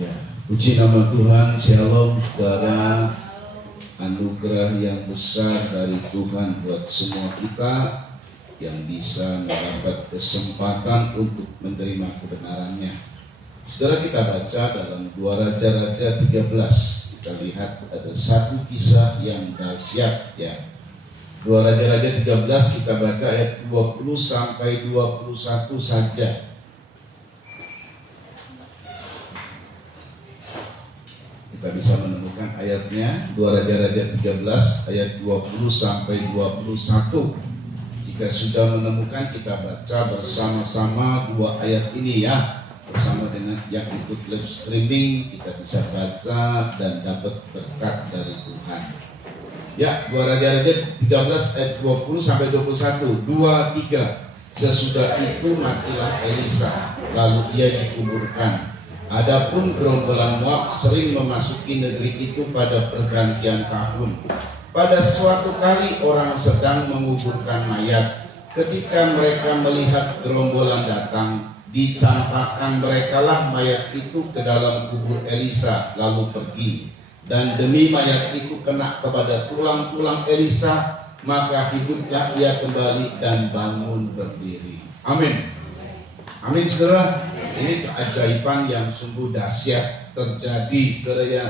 Ya, puji nama Tuhan, Shalom saudara. Anugerah yang besar dari Tuhan buat semua kita yang bisa mendapat kesempatan untuk menerima kebenarannya. Saudara, kita baca dalam 2 Raja-Raja 13. Kita lihat ada satu kisah yang dahsyat ya. 2 Raja-Raja 13 kita baca ayat 20 sampai 21 saja. Kita bisa menemukan ayatnya 2 Raja-Raja 13 ayat 20 sampai 21. Jika sudah menemukan, kita baca bersama-sama dua ayat ini ya. Bersama dengan yang ikut live streaming, kita bisa baca dan dapat berkat dari Tuhan. Ya, 2 Raja-Raja 13 ayat 20 sampai 21. 2, 3. Sesudah itu matilah Elisa, lalu ia dikuburkan. Adapun gerombolan Moab sering memasuki negeri itu pada pergantian tahun. Pada suatu kali orang sedang menguburkan mayat. Ketika mereka melihat gerombolan datang, dicampakkan merekalah mayat itu ke dalam kubur Elisa lalu pergi. Dan demi mayat itu kena kepada tulang-tulang Elisa, maka hiduplah ia kembali dan bangun berdiri. Amin. Amin saudara. Ini keajaiban yang sungguh dahsyat terjadi saudara ya.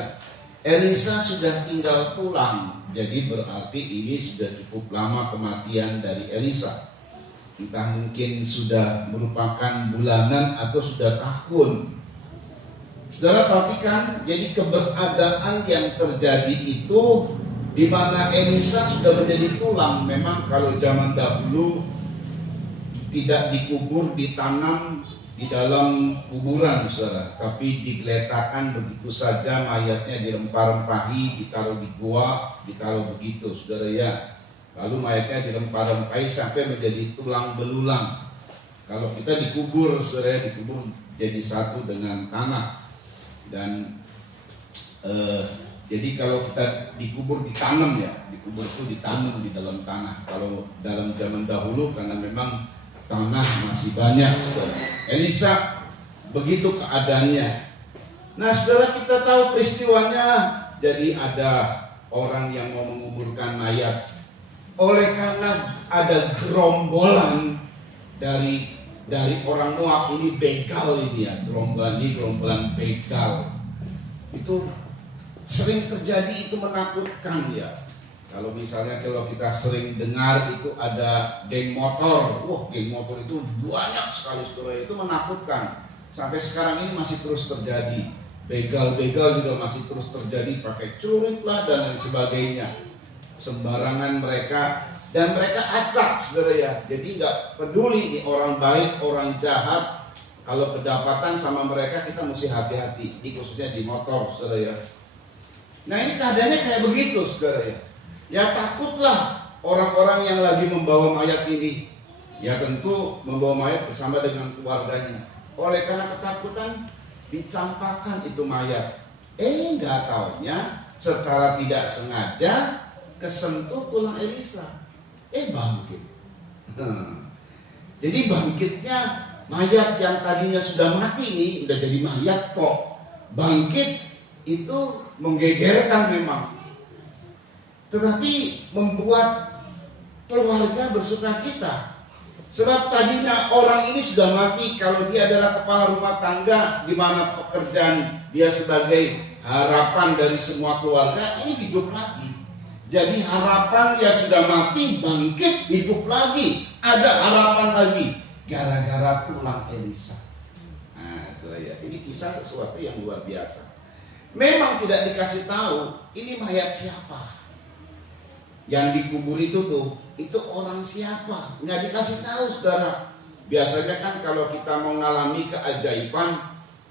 Elisa sudah tinggal pulang, jadi berarti ini sudah cukup lama kematian dari Elisa. Entah mungkin sudah merupakan bulanan atau sudah tahun. Saudara perhatikan, jadi keberadaan yang terjadi itu di mana Elisa sudah menjadi tulang. Memang kalau zaman dahulu tidak dikubur, ditanam di dalam kuburan saudara, tapi digeletakkan begitu saja, mayatnya dirempah-rempahi, ditaruh di gua, ditaruh begitu saudara ya. Lalu mayatnya dirempah-rempahi sampai menjadi tulang belulang. Kalau kita dikubur saudara, dikubur jadi satu dengan tanah. Dan jadi kalau kita dikubur ditanam ya, dikubur itu ditanam di dalam tanah. Kalau dalam zaman dahulu karena memang tanah masih banyak saudara. Elisa begitu keadaannya. Nah saudara, kita tahu peristiwanya. Jadi ada orang yang mau menguburkan mayat. Oleh karena ada gerombolan dari orang Moab, ini begal ini ya. Gerombolan begal. Itu sering terjadi, itu menakutkan ya. Kalau misalnya kalau kita sering dengar itu ada geng motor, geng motor itu banyak sekali saudara, itu menakutkan. Sampai sekarang ini masih terus terjadi. Begal-begal juga masih terus terjadi, pakai celurit lah dan lain sebagainya. Sembarangan mereka, dan mereka acak saudara ya. Jadi nggak peduli nih orang baik, orang jahat. Kalau kedapatan sama mereka kita mesti hati-hati, ini khususnya di motor saudara ya. Nah ini keadaannya kayak begitu saudara ya. Ya takutlah orang-orang yang lagi membawa mayat ini. Ya tentu membawa mayat bersama dengan keluarganya. Oleh karena ketakutan dicampakkan itu mayat. Nggak taunya secara tidak sengaja kesentuh tulang Elisa. Bangkit. Jadi bangkitnya mayat yang tadinya sudah mati ini udah jadi mayat kok. Bangkit itu menggegerkan memang. Tetapi membuat keluarga bersukacita. Sebab tadinya orang ini sudah mati, kalau dia adalah kepala rumah tangga, di mana pekerjaan dia sebagai harapan dari semua keluarga, ini hidup lagi. Jadi harapan dia sudah mati, bangkit, hidup lagi. Ada harapan lagi, gara-gara tulang Elisa. Nah, saudara, ini kisah sesuatu yang luar biasa. Memang tidak dikasih tahu, ini mayat siapa. Yang dikubur itu orang siapa? Nggak dikasih tahu saudara. Biasanya kan kalau kita mau mengalami keajaiban,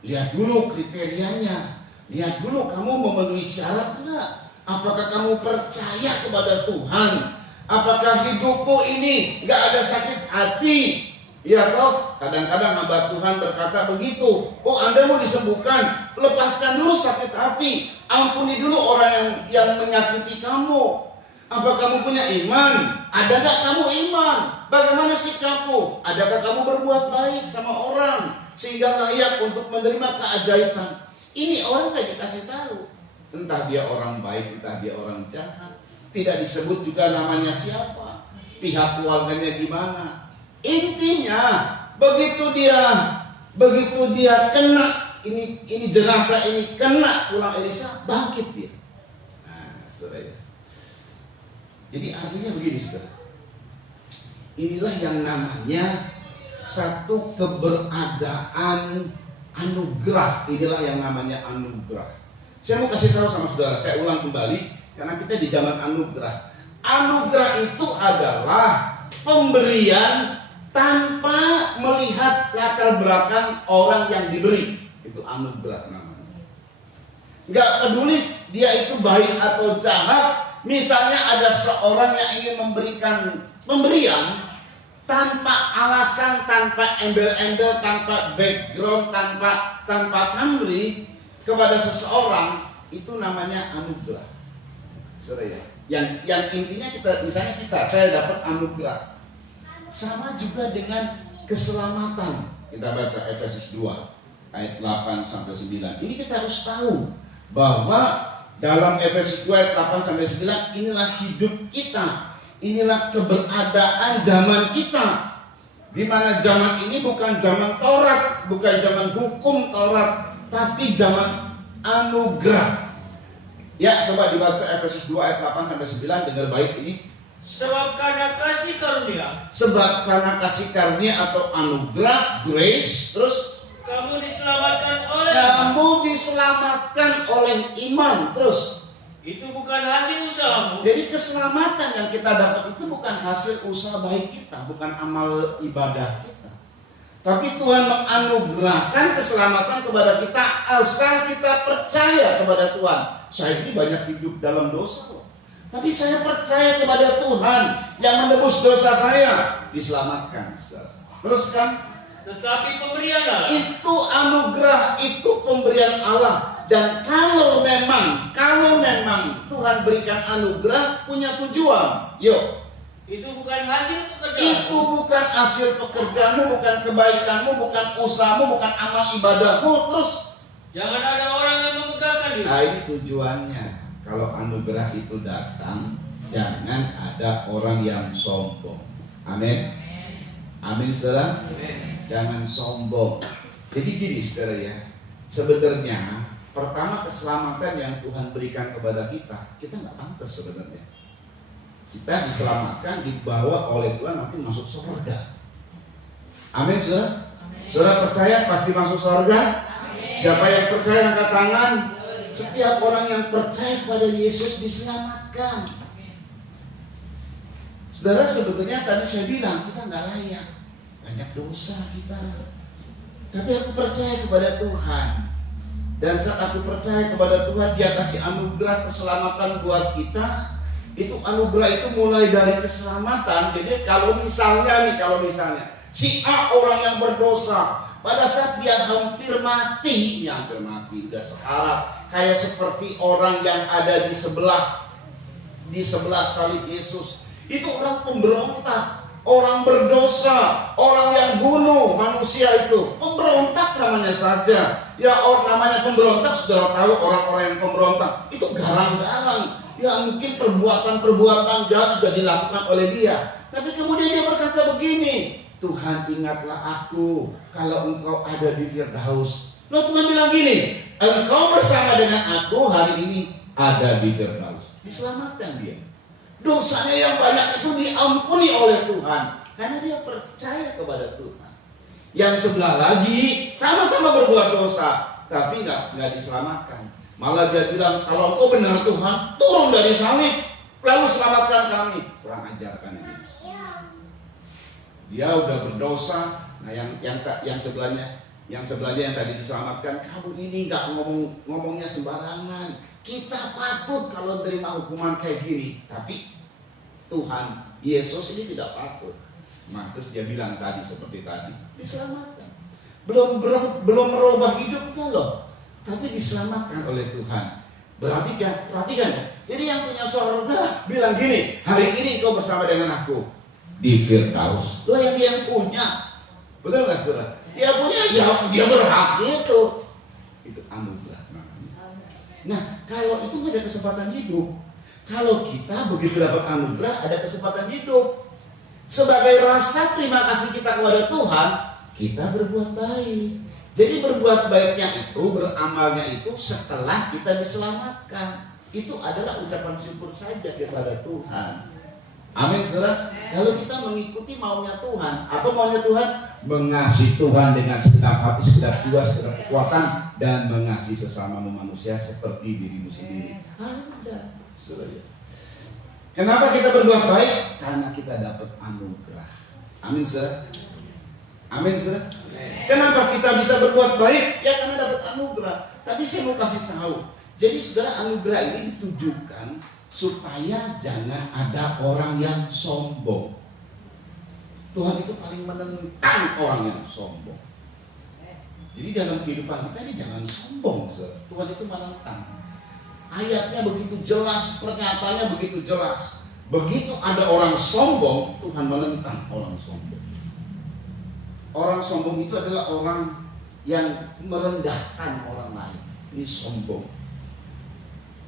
lihat dulu kriterianya. Lihat dulu kamu memenuhi syarat nggak? Apakah kamu percaya kepada Tuhan? Apakah hidupmu ini nggak ada sakit hati? Ya toh, kadang-kadang hamba Tuhan berkata begitu. Anda mau disembuhkan, lepaskan dulu sakit hati. Ampuni dulu orang yang menyakiti kamu. Apa kamu punya iman? Ada gak kamu iman? Bagaimana sikapmu? Adakah kamu berbuat baik sama orang sehingga layak untuk menerima keajaiban? Ini orang nggak dikasih tahu. Entah dia orang baik, entah dia orang jahat. Tidak disebut juga namanya siapa, pihak keluarganya gimana. Intinya begitu dia kena ini jenazah ini kena tulang Elisa, bangkit dia. Nah, saudara. Jadi artinya begini, saudara. Inilah yang namanya satu keberadaan anugerah. Inilah yang namanya anugerah. Saya mau kasih tahu sama saudara, saya ulang kembali karena kita di zaman anugerah. Anugerah itu adalah pemberian tanpa melihat latar belakang orang yang diberi. Itu anugerah namanya. Enggak peduli dia itu baik atau jahat. Misalnya ada seorang yang ingin memberikan pemberian tanpa alasan, tanpa embel-embel, tanpa background, tanpa pamrih kepada seseorang, itu namanya anugerah. Saudara ya. Yang intinya saya dapat anugerah. Sama juga dengan keselamatan. Kita baca Efesus 2 ayat 8 sampai 9. Ini kita harus tahu bahwa dalam Efesus 2 ayat 8 sampai 9 inilah hidup kita. Inilah keberadaan zaman kita. Di mana zaman ini bukan zaman Taurat, bukan zaman hukum Taurat, tapi zaman anugerah. Ya, coba dibaca Efesus 2 ayat 8 sampai 9, dengar baik ini. Sebab karena kasih karunia. Sebab karena kasih karunia atau anugerah, grace, terus Kamu diselamatkan oleh iman, terus itu bukan hasil usahamu. jadi keselamatan yang kita dapat itu bukan hasil usaha baik kita, bukan amal ibadah kita. Tapi Tuhan menganugerahkan keselamatan kepada kita asal kita percaya kepada Tuhan. Saya ini banyak hidup dalam dosa loh. Tapi saya percaya kepada Tuhan yang menebus dosa saya, diselamatkan. Terus kan? Tetapi pemberian Allah. Itu anugerah, itu pemberian Allah. Dan kalau memang Tuhan berikan anugerah punya tujuan. Yuk. Itu bukan hasil pekerjaan. Itu bukan hasil pekerjaanmu, bukan kebaikanmu, bukan usahamu, bukan amal ibadahmu. Terus jangan ada orang yang memegahkan diri. Nah, ini tujuannya. Kalau anugerah itu datang, jangan ada orang yang sombong. Amin. Amin, saudara. Amin. Jangan sombong. Jadi gini, saudara ya. Sebenarnya pertama keselamatan yang Tuhan berikan kepada kita nggak pantas sebenarnya. Kita diselamatkan, dibawa oleh Tuhan nanti masuk surga. Amin, saudara. Saudara percaya pasti masuk surga? Amin. Siapa yang percaya angkat tangan? Setiap orang yang percaya kepada Yesus diselamatkan. Saudara, sebetulnya tadi saya bilang kita nggak layak, banyak dosa kita. Tapi aku percaya kepada Tuhan. Dan saat aku percaya kepada Tuhan, Dia kasih anugerah keselamatan buat kita. Itu anugerah itu mulai dari keselamatan. Jadi kalau misalnya si A orang yang berdosa, pada saat dia hampir mati udah sekarat, kayak seperti orang yang ada di sebelah salib Yesus. Itu orang pemberontak, orang berdosa, orang yang bunuh manusia itu. Pemberontak namanya saja. Ya, namanya pemberontak, sudah tahu orang-orang yang pemberontak itu garang-garang. Ya, mungkin perbuatan jahat sudah dilakukan oleh dia. Tapi kemudian dia berkata begini, Tuhan ingatlah aku kalau engkau ada di Firdaus. Loh, Tuhan bilang gini, engkau bersama dengan aku hari ini ada di Firdaus. Diselamatkan dia. Dosanya yang banyak itu diampuni oleh Tuhan karena dia percaya kepada Tuhan. Yang sebelah lagi sama-sama berbuat dosa tapi nggak diselamatkan. Malah dia bilang, kalau engkau benar Tuhan, turun dari salib lalu selamatkan kami. Kurang ajar kan ini. Dia udah berdosa. Nah yang sebelahnya yang tadi diselamatkan, kamu ini nggak ngomongnya sembarangan. Kita patut kalau terima hukuman kayak gini, tapi Tuhan Yesus ini tidak patut. Nah, terus dia bilang tadi seperti tadi, diselamatkan. Belum merubah hidupnya loh, tapi diselamatkan oleh Tuhan. Perhatikan ya. Jadi yang punya surga bilang gini, hari ini kau bersama dengan aku di Firdaus. Lo yang dia punya, betul nggak saudara? Dia punya siapa? Dia berhak itu anugerah. Nah, kalau itu nggak ada kesempatan hidup. Kalau kita begitu dapat anugerah, ada kesempatan hidup. Sebagai rasa terima kasih kita kepada Tuhan, kita berbuat baik. Jadi berbuat baiknya itu, beramalnya itu setelah kita diselamatkan. Itu adalah ucapan syukur saja kepada Tuhan. Amin, saudara. Lalu kita mengikuti maunya Tuhan. Apa maunya Tuhan? Mengasihi Tuhan dengan segenap hati, segenap jiwa, segenap kekuatan, dan mengasihi sesama manusia seperti dirimu sendiri. Ada, saudara. Kenapa kita berbuat baik? Karena kita dapat anugerah. Amin, saudara. Amin, saudara. Kenapa kita bisa berbuat baik? Ya karena dapat anugerah. Tapi saya mau kasih tahu. Jadi saudara, anugerah ini ditujukan supaya jangan ada orang yang sombong. Tuhan itu paling menentang orang yang sombong. Jadi dalam kehidupan kita ini jangan sombong, saudara. Tuhan itu menentang. Ayatnya begitu jelas, pernyataannya begitu jelas. Begitu ada orang sombong, Tuhan menentang orang sombong. Orang sombong itu adalah orang yang merendahkan orang lain. Ini sombong.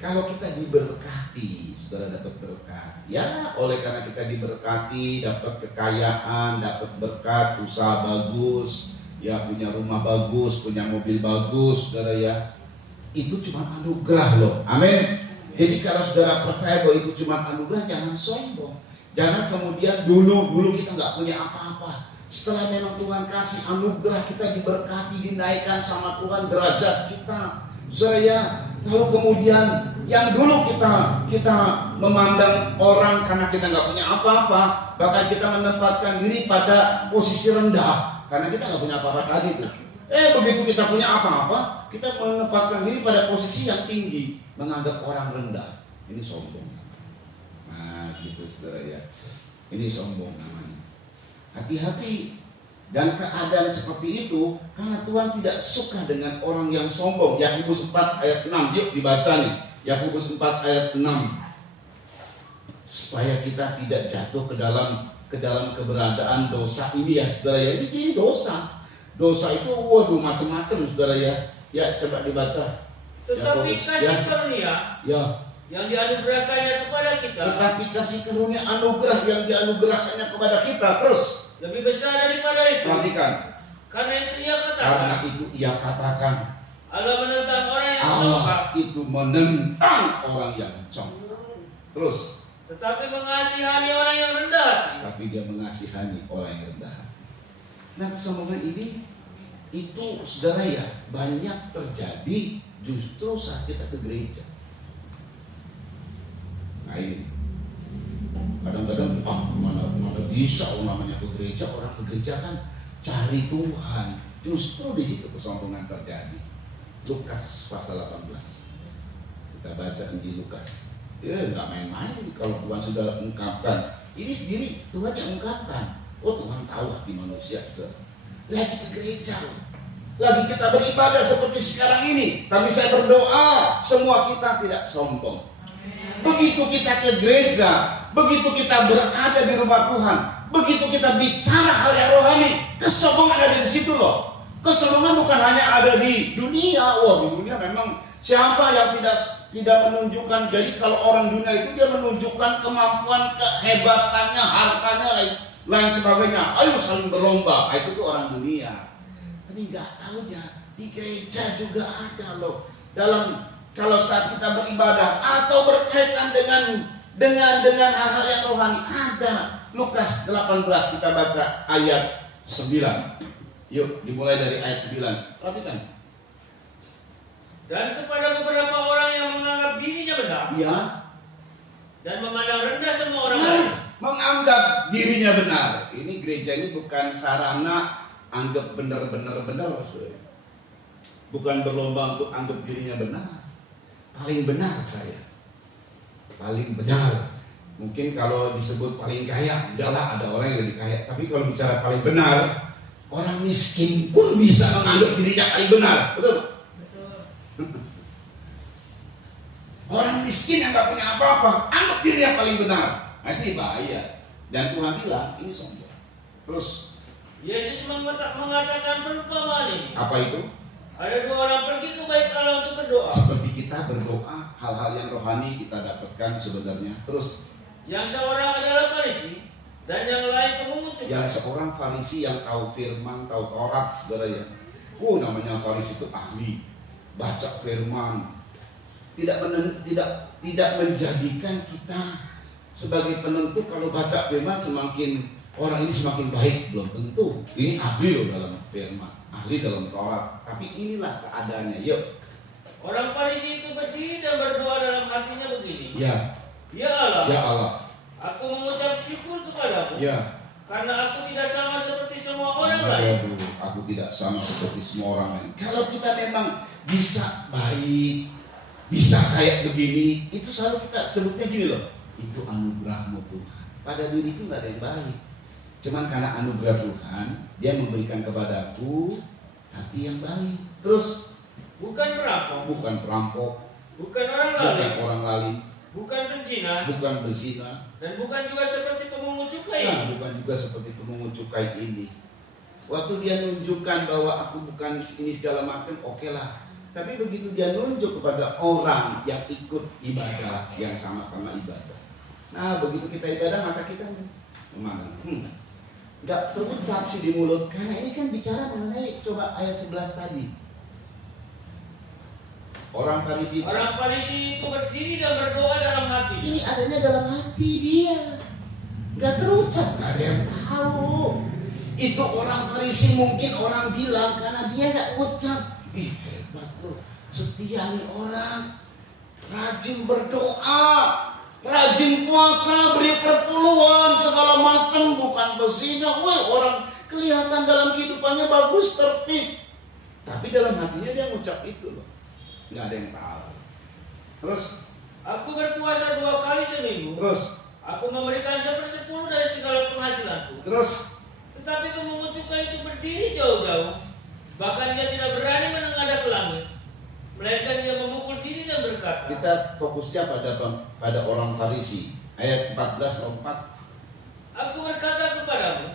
Kalau kita diberkati, saudara dapat berkat. Ya, oleh karena kita diberkati, dapat kekayaan, dapat berkat, usaha bagus, ya punya rumah bagus, punya mobil bagus, saudara ya. Itu cuma anugerah loh. Amin. Jadi kalau saudara percaya bahwa itu cuma anugerah, jangan sombong. Jangan kemudian dulu kita nggak punya apa-apa. Setelah memang Tuhan kasih anugerah, kita diberkati, dinaikkan sama Tuhan derajat kita. Saya kalau kemudian yang dulu kita memandang orang karena kita nggak punya apa-apa, bahkan kita menempatkan diri pada posisi rendah karena kita nggak punya apa-apa tadi tuh. Begitu kita punya apa-apa, kita menempatkan diri pada posisi yang tinggi, menganggap orang rendah. Ini sombong. Nah, gitu saudara ya. Ini sombong namanya. Hati-hati. Dan keadaan seperti itu karena Tuhan tidak suka dengan orang yang sombong. Yakobus 4 ayat 6. Yuk dibaca nih. Yakobus 4 ayat 6. Supaya kita tidak jatuh ke dalam keberadaan dosa ini ya saudara ya. Ini dosa. Dosa itu waduh macam-macam saudara ya. Ya coba dibaca. Tetapi Yakobus, kasih ya. karunia Ya. yang dianugerahkannya kepada kita Tetapi kasih karunia anugerah yang dianugerahkannya kepada kita terus lebih besar daripada itu. perhatikan. Karena itu ia Karena katakan, itu ia katakan Allah menentang orang yang Allah congkak, itu menentang orang yang congkak. Terus tetapi mengasihani orang yang rendah hati. tapi dia mengasihani orang yang rendah hati. Nah, kesombongan ini itu saudara ya banyak terjadi justru saat kita ke gereja. Nah ini kadang-kadang mana bisa namanya ke gereja, orang ke gereja kan cari Tuhan. Justru di situ kesombongan terjadi. Lukas pasal 18. Kita baca Injil Lukas. Nggak main-main kalau Tuhan sudah ungkapkan. Ini sendiri Tuhan yang ungkapkan. Oh, Tuhan tahu hati manusia juga. Lagi ke gereja, lagi kita beribadah seperti sekarang ini. Tapi saya berdoa semua kita tidak sombong. Begitu kita ke gereja, begitu kita berada di rumah Tuhan, begitu kita bicara hal yang rohani, kesombongan ada di situ loh. Kesombongan bukan hanya ada di dunia. Wah, di dunia memang siapa yang tidak menunjukkan. Jadi kalau orang dunia itu dia menunjukkan kemampuan, kehebatannya, hartanya, lain sebagainya. Ayo saling berlomba. Itu tuh orang dunia. Tapi nggak tahunya di gereja juga ada loh. Kalau saat kita beribadah atau berkaitan dengan hal-hal yang rohani ada. Lukas 18 kita baca ayat 9. Yuk dimulai dari ayat 9. Perhatikan. Dan kepada beberapa orang yang menganggap dirinya benar, Iya. dan memandang rendah semua orang lain. Menganggap dirinya benar. Ini gereja ini bukan sarana anggap benar-benar, saudara. Bukan berlomba untuk anggap dirinya benar. Paling benar saya. Paling benar. Mungkin kalau disebut paling kaya, tidaklah ada orang yang lebih kaya. Tapi kalau bicara paling benar, orang miskin pun bisa menganggap dirinya paling benar. Betul? Orang miskin yang gak punya apa-apa, anggap dirinya paling benar. Nah, ini bahaya. Dan Tuhan bilang, ini sombong. Terus Yesus mengatakan perumpamaan ini. apa itu? Ada dua orang pergi ke bait Allah untuk berdoa. Seperti kita berdoa, hal-hal yang rohani kita dapatkan sebenarnya. Terus yang seorang adalah Farisi dan yang lain pemungut cukai. yang seorang Farisi yang tahu firman, tahu Taurat, saudara ya. Namanya Farisi itu ahli baca firman. Tidak menjadikan kita sebagai penentu kalau baca firman semakin orang ini semakin baik, belum tentu. Ini ahli loh dalam firman, ahli dalam Taurat. Tapi inilah keadaannya. Yuk. Orang Farisi itu berdiri dan berdoa dalam hatinya begini. Ya. Ya Allah, Ya Allah. aku mengucap syukur kepadamu. Ya. Karena aku tidak sama seperti semua orang lain. Aku tidak sama seperti semua orang lain. Kalau kita memang bisa baik, bisa kayak begini, itu selalu kita sebutnya gini loh. Itu anugerahmu Tuhan. Pada diriku nggak ada yang baik. Cuman karena anugerah Tuhan, Dia memberikan kepadaku hati yang baik. Terus Bukan perampok, bukan orang lain, bukan berzina, bukan berzina, dan bukan juga seperti pemungut cukai. bukan juga seperti pemungut cukai ini. Waktu dia nunjukkan bahwa aku bukan ini segala macam, oke lah. Tapi begitu dia nunjuk kepada orang yang ikut ibadah, yang sama-sama ibadah. Nah, begitu kita ibadah maka kita memandang, nggak terucap sih di mulut. Karena ini kan bicara mengenai coba ayat 11 tadi. Orang Farisi itu berdiri dan berdoa dalam hati. Ini adanya dalam hati dia. Gak terucap, gak ada yang tahu. Itu orang Farisi mungkin orang bilang karena dia gak ucap. Ih hebat tuh, setia nih orang. Rajin berdoa, rajin puasa, beri perpuluhan, segala macam, bukan berzina. Wah, orang kelihatan dalam kehidupannya bagus, tertib. Tapi dalam hatinya dia ngucap itu loh. Nggak ada yang tahu. Terus aku berpuasa 2 kali seminggu. Terus aku memberikan 1/10 dari segala penghasilanku. Terus tetapi pemungut cukai itu berdiri jauh-jauh. Bahkan dia tidak berani menengadah ke langit, melainkan dia memukul diri dan berkata. Kita fokusnya pada orang Farisi. Ayat 14:4. Aku berkata kepadamu,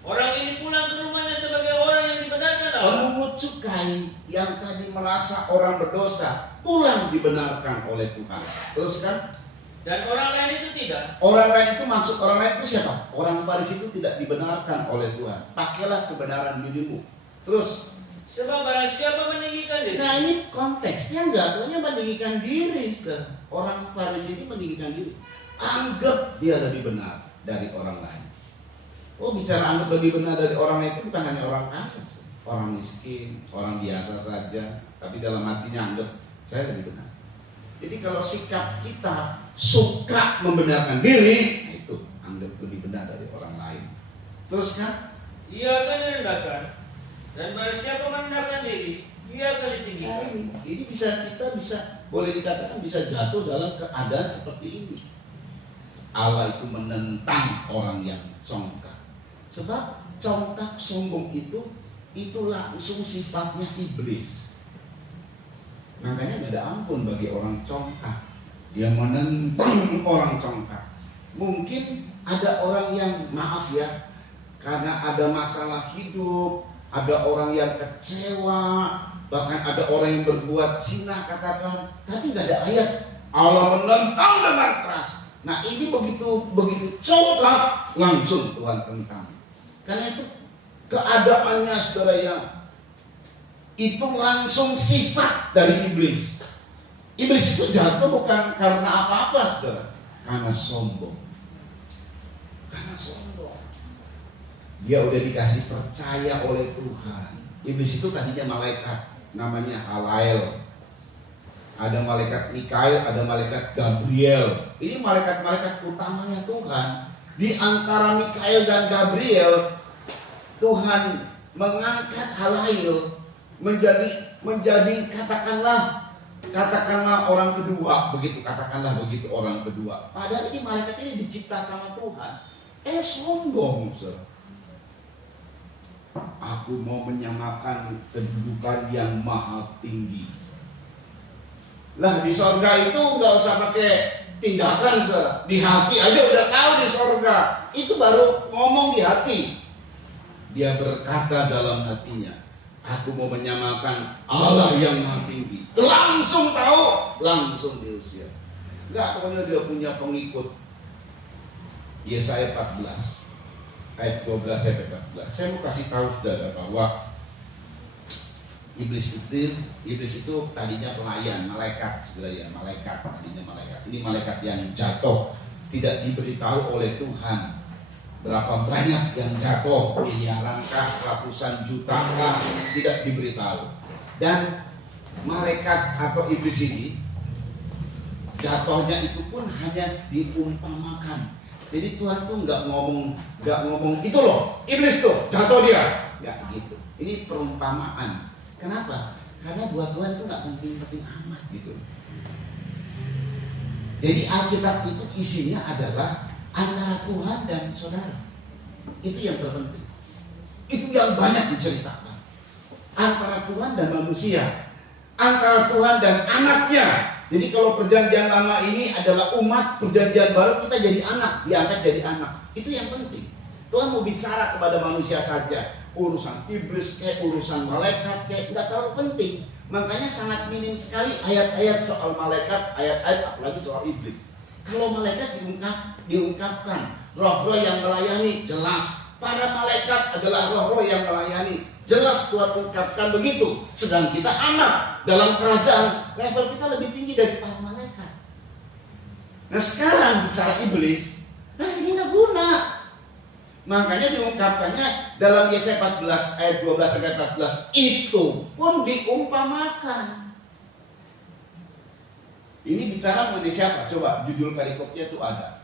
orang ini pulang ke rumahnya sebagai orang yang dibenarkan Allah. Pemungut cukai yang tadi merasa orang berdosa pulang dibenarkan oleh Tuhan. Terus kan? Dan orang lain itu tidak. Orang lain itu masuk, orang lain itu siapa? Orang Farisi itu tidak dibenarkan oleh Tuhan. Pakailah kebenaran dirimu. Terus sebab barang siapa meninggikan diri. Nah ini konteksnya enggak, tuanya meninggikan diri. Orang Farisi ini meninggikan diri. Anggap dia lebih benar dari orang lain. Bicara anggap lebih benar dari orang lain itu bukan hanya orang kaya, orang miskin, orang biasa saja. Tapi dalam hatinya anggap saya lebih benar. Jadi kalau sikap kita suka membenarkan diri, itu anggap lebih benar dari orang lain. Terus kan? Ia akan direndahkan, dan barang siapa merendahkan diri, ia akan ditinggikan. Nah, ini kita bisa boleh dikatakan bisa jatuh dalam keadaan seperti ini. Allah itu menentang orang yang congkak. Sebab congkak sombong itu langsung sifatnya iblis. Makanya gak ada ampun bagi orang congkak. Dia menentang orang congkak. Mungkin ada orang yang maaf ya, karena ada masalah hidup, ada orang yang kecewa, bahkan ada orang yang berbuat zina katakan, tapi gak ada ayat Allah menentang dengan keras. Nah ini begitu congkak langsung Tuhan tentang. Karena itu keadaannya saudara yang itu langsung sifat dari iblis. Iblis itu jatuh bukan karena apa-apa saudara, karena sombong. Dia udah dikasih percaya oleh Tuhan. Iblis itu tadinya malaikat, namanya Halael. Ada malaikat Mikail, ada malaikat Gabriel. Ini malaikat-malaikat utamanya Tuhan. Di antara Mikail dan Gabriel, Tuhan mengangkat Halael menjadi katakanlah orang kedua, katakanlah begitu orang kedua. Padahal ini malaikat ini dicipta sama Tuhan. Sombong, saudara. Aku mau menyamakan kedudukan yang maha tinggi. Lah di sorga itu nggak usah pakai tindakan, saudara. Di hati aja udah tahu di sorga. Itu baru ngomong di hati. Dia berkata dalam hatinya, Aku mau menyamakan Allah yang Maha Tinggi. Langsung tahu, langsung diusir. Enggak, pokoknya dia punya pengikut. Yesaya 14 ayat 12 sampai 14. Saya mau kasih tahu saudara bahwa iblis itu tadinya pelayan, malaikat sebenarnya, tadinya malaikat. Ini malaikat yang jatuh, tidak diberitahu oleh Tuhan. Berapa banyak yang jatuh, miliarankah, ratusan jutakah, tidak diberitahu. Dan malaikat atau iblis ini jatuhnya itu pun hanya diumpamakan. Jadi Tuhan tuh nggak ngomong itu loh, iblis tuh jatuh dia, nggak gitu. Ini perumpamaan. Kenapa? Karena buat Tuhan tuh nggak penting-penting amat gitu. Jadi Alkitab itu isinya adalah antara Tuhan dan saudara. Itu yang terpenting. Itu yang banyak diceritakan. Antara Tuhan dan manusia, antara Tuhan dan anaknya. Jadi kalau perjanjian lama ini adalah umat, perjanjian baru kita jadi anak, diangkat jadi anak. Itu yang penting. Tuhan mau bicara kepada manusia saja. Urusan iblis kayak urusan malaikat kayak nggak terlalu penting. Makanya sangat minim sekali ayat-ayat soal malaikat, ayat-ayat apalagi soal iblis. Kalau malaikat diungkapkan, roh-roh yang melayani jelas. Para malaikat adalah roh-roh yang melayani. Jelas Tuhan ungkapkan begitu. Sedang kita anak dalam kerajaan, level kita lebih tinggi dari para malaikat. Nah sekarang bicara iblis, nah ini nggak guna. Makanya diungkapkannya dalam Yesaya 14 ayat 12 sampai 14 itu pun diumpamakan. Ini bicara mengenai siapa? Coba judul perikopnya itu ada.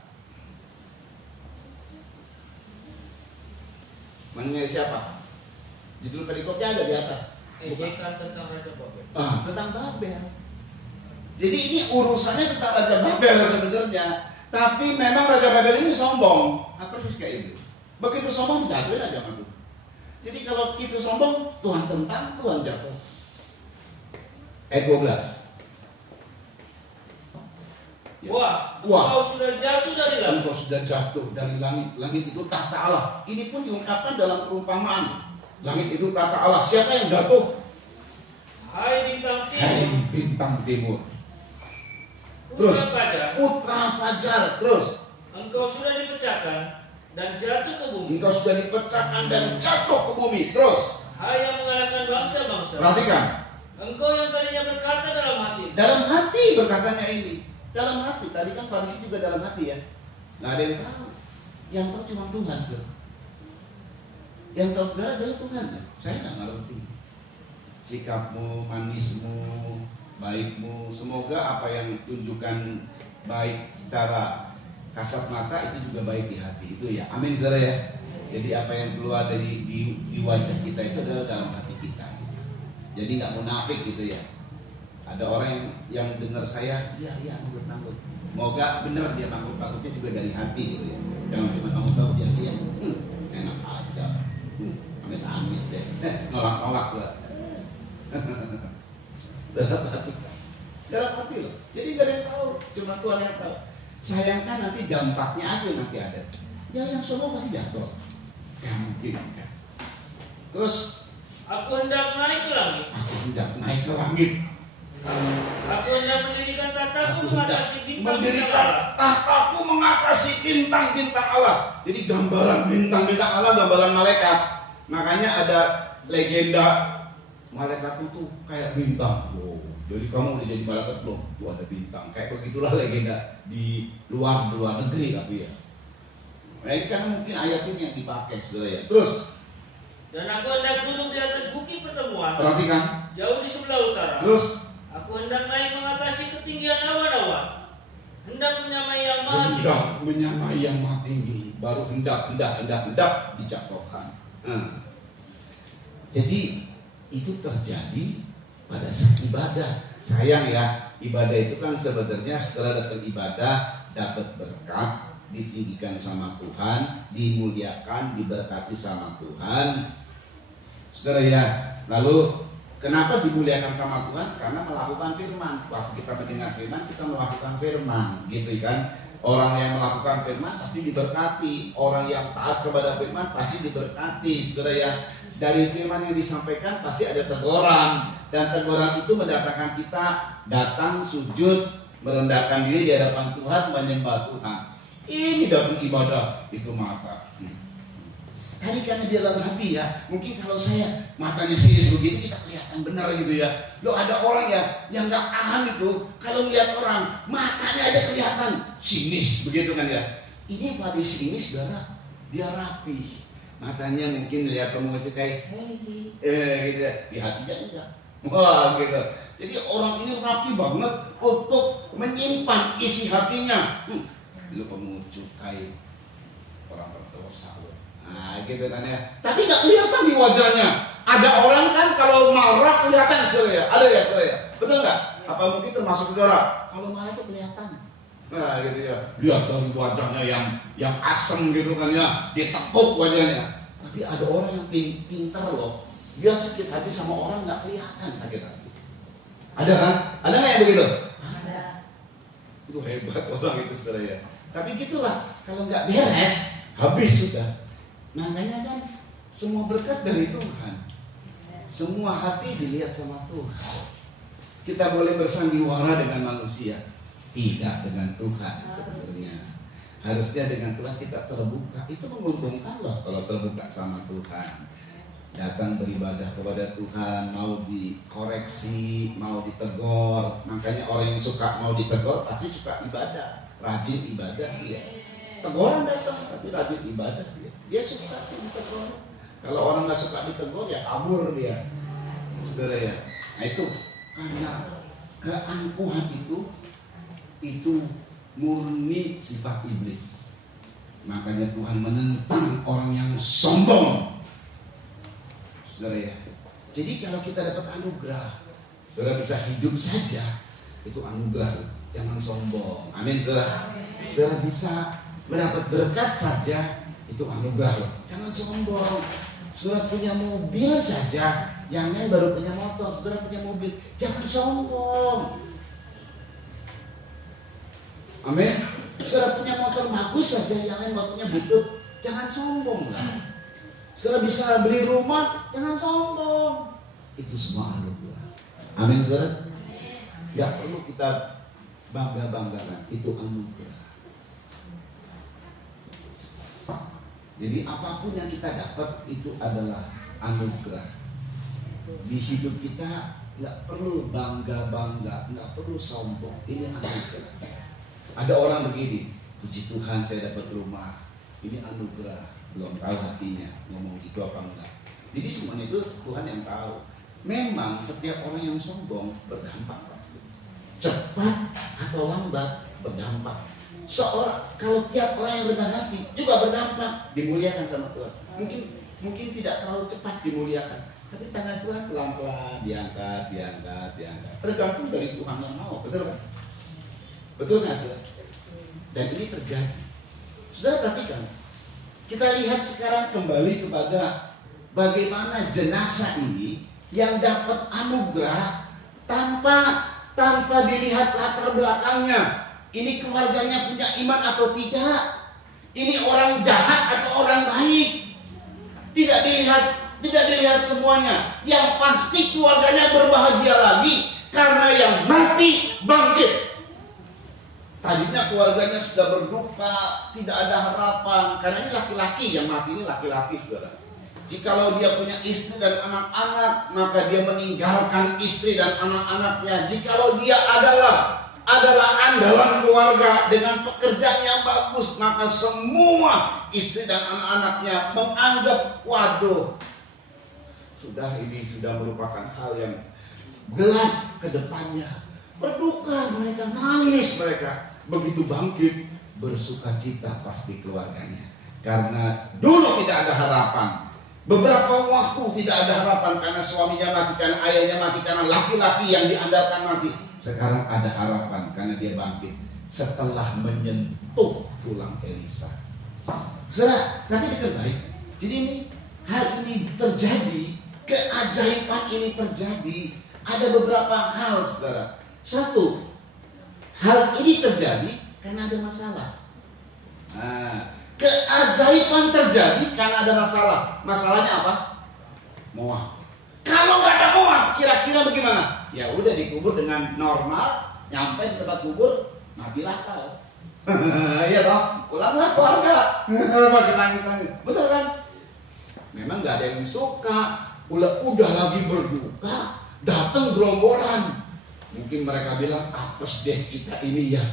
Mengenai siapa? Judul perikopnya ada di atas. Ejekan tentang Raja Babel. Tentang Babel. Jadi ini urusannya tentang Raja Babel sebenarnya. Tapi memang Raja Babel ini sombong. Persis kayak itu. Begitu sombong jatuh aja sama Tuhan. Jadi kalau kita sombong, Tuhan tentang, Tuhan jatuh. Ayat 12. Ya. Wah, engkau sudah jatuh dari langit. Engkau sudah jatuh dari langit. Langit itu tahta Allah. Ini pun diungkapkan dalam perumpamaan. Langit itu tahta Allah. Siapa yang jatuh? Hai bintang timur. Hai bintang timur. Terus putra fajar. Terus engkau sudah dipecahkan dan jatuh ke bumi. Engkau sudah dipecahkan dan jatuh ke bumi. Terus hai yang mengalahkan bangsa-bangsa. Perhatikan. Engkau yang tadinya berkata dalam hati. Dalam hati berkatanya ini. Dalam hati. Tadi kan Farisi juga dalam hati ya. Nggak ada yang tahu. Yang tahu cuma Tuhan. Yang tahu saudara adalah Tuhan. Saya nggak ngerti. Sikapmu, manismu, baikmu. Semoga apa yang tunjukkan baik secara kasat mata itu juga baik di hati. Itu ya. Amin saudara ya. Jadi apa yang keluar dari di wajah kita itu adalah dalam hati kita. Jadi nggak munafik gitu ya. Ada orang yang dengar saya, iya manggut-manggut. Moga benar dia manggut-manggutnya juga dari hati gitu ya. Jangan cuma manggut-manggut ya dia. Enak aja. Amit-amit deh. Nolak-nolak lah. Dalam hati loh. Jadi nggak ada yang tahu, cuma Tuhan yang tahu. Sayangkan nanti dampaknya aja nanti ada. Ya yang semua pasti jatuh. Ya mungkin kan. Terus aku hendak naik ke langit. Aku hendak naik ke langit. Aku hendak mendirikan tahtaku mengatasi bintang-bintang Allah. Tahtaku mengatasi bintang-bintang Allah. Jadi gambaran bintang-bintang Allah, gambaran malaikat. Makanya ada legenda malaikat itu kayak bintang. Wow. Jadi kamu udah jadi malaikat belum? Tuh ada bintang. Kayak begitulah legenda di luar negeri tapi ya. Nah, ini kan mungkin ayat ini yang dipakai saudara ya. Terus dan aku hendak duduk di atas bukit pertemuan. Perhatikan. Jauh di sebelah utara. Terus aku hendak naik mengatasi ketinggian awan-awan. Hendak menyamai yang maha tinggi. Hendak menyamai yang maha tinggi. Baru hendak dijatuhkan. Jadi itu terjadi pada saat ibadah. Sayang ya, ibadah itu kan sebenarnya setelah datang ibadah dapat berkat, ditinggikan sama Tuhan, dimuliakan, diberkati sama Tuhan. Saudara ya, lalu kenapa dimuliakan sama Tuhan? Karena melakukan firman. Waktu kita mendengar firman, kita melakukan firman, gitu kan? Orang yang melakukan firman pasti diberkati. Orang yang taat kepada firman pasti diberkati, saudara ya. dari firman yang disampaikan pasti ada teguran, dan teguran itu mendatangkan kita datang sujud, merendahkan diri di hadapan Tuhan, menyembah Tuhan. Ini datang ibadah itu mata. Tadi karena di dalam hati ya, mungkin kalau saya matanya sinis begitu kita kelihatan benar gitu ya. Loh ada orang ya yang nggak tahan itu, kalau lihat orang matanya aja kelihatan sinis begitu kan ya. Ini Farisi ini saudara, dia rapi, matanya mungkin lihat pemuja kayak gitu ya. Di hatinya enggak. Wah gitu. Jadi orang ini rapi banget untuk menyimpan isi hatinya. Lu pemuja kayak orang berdosa loh. Nah gitu kan ya. Tapi gak kelihatan di wajahnya. Ada orang kan kalau marah kelihatan saudara ya. Ada ya saudara ya. Betul gak? Apa mungkin termasuk saudara? Kalau marah itu kelihatan. Nah gitu ya. Lihat dari wajahnya yang asem gitu kan ya. Ditekuk wajahnya. Tapi ada orang yang pintar loh. Dia sakit hati sama orang gak kelihatan sakit hati. Ada kan? Ada gak yang begitu? Ada. Itu hebat orang itu saudara ya. Tapi gitulah. Kalau gak beres habis sudah. Makanya kan semua berkat dari Tuhan. Semua hati dilihat sama Tuhan. Kita boleh bersandiwara dengan manusia, tidak dengan Tuhan sebenarnya. Harusnya dengan Tuhan kita terbuka. Itu menguntungkan loh kalau terbuka sama Tuhan. Datang beribadah kepada Tuhan, mau dikoreksi, mau ditegur. Makanya orang yang suka mau ditegur pasti suka ibadah, rajin ibadah dia. Teguran datang tapi rajin ibadah dia suka sih ditegur. Kalau orang nggak suka ditegur ya kabur dia, saudara ya. Nah itu karena keangkuhan itu murni sifat iblis. Makanya Tuhan menentang orang yang sombong, saudara ya. Jadi kalau kita dapat anugerah, saudara bisa hidup saja, itu anugerah, jangan sombong. Amin saudara. Saudara bisa mendapat berkat saja, itu anugerah loh. Jangan sombong. Saudara punya mobil saja, yang lain baru punya motor, saudara punya mobil, jangan sombong. Amin. Saudara punya motor bagus saja, yang lain motornya butut, jangan sombong lah. Saudara bisa beli rumah, jangan sombong. Itu semua anugerah. Amin saudara. Gak perlu kita bangga-banggakan, itu anugerah. Jadi apapun yang kita dapat itu adalah anugerah. Di hidup kita nggak perlu bangga-bangga, nggak perlu sombong. Ini anugerah. Ada orang begini, puji Tuhan saya dapat rumah. Ini anugerah. Belum tahu hatinya ngomong gitu apa enggak. Jadi semuanya itu Tuhan yang tahu. Memang setiap orang yang sombong berdampak. Cepat atau lambat berdampak. Kalau tiap orang yang rendah hati juga berdampak, dimuliakan sama Tuhan. Mungkin tidak terlalu cepat dimuliakan, tapi tangan Tuhan pelan-pelan diangkat. Tergantung dari Tuhan yang mau, betul kan? Betul nggak saudara? Dan ini terjadi. Saudara perhatikan, kita lihat sekarang kembali kepada bagaimana jenazah ini yang dapat anugerah tanpa dilihat latar belakangnya. Ini keluarganya punya iman atau tidak? Ini orang jahat atau orang baik? Tidak dilihat semuanya. Yang pasti keluarganya berbahagia lagi karena yang mati bangkit. Tadinya keluarganya sudah berduka, tidak ada harapan. Karena ini laki-laki, yang mati ini laki-laki saudara. Jikalau dia punya istri dan anak-anak, maka dia meninggalkan istri dan anak-anaknya. Jikalau dia adalah andalan keluarga dengan pekerjaan yang bagus, maka semua istri dan anak-anaknya menganggap waduh, ini sudah merupakan hal yang gelap ke depannya. Berduka mereka, nangis mereka. Begitu bangkit, bersuka cita pasti keluarganya. Karena dulu tidak ada harapan. Beberapa waktu tidak ada harapan karena suaminya mati, karena ayahnya mati, karena laki-laki yang diandalkan mati. Sekarang ada harapan karena dia bangkit setelah menyentuh tulang Elisa. Saudara, tapi dengan baik. Jadi hal ini terjadi, keajaiban ini terjadi. Ada beberapa hal saudara. Satu, hal ini terjadi karena ada masalah. Keajaiban terjadi karena ada masalah. Masalahnya apa? Moab. Kalau nggak ada Moab, kira-kira bagaimana? Ya udah dikubur dengan normal, nyampe di tempat kubur, matilah kau. Iya toh, pulanglah keluarga. Masih nangis-nangis, betul kan? Memang nggak ada yang suka. Udah lagi berduka, datang gerombolan. Mungkin mereka bilang, apes deh kita ini ya.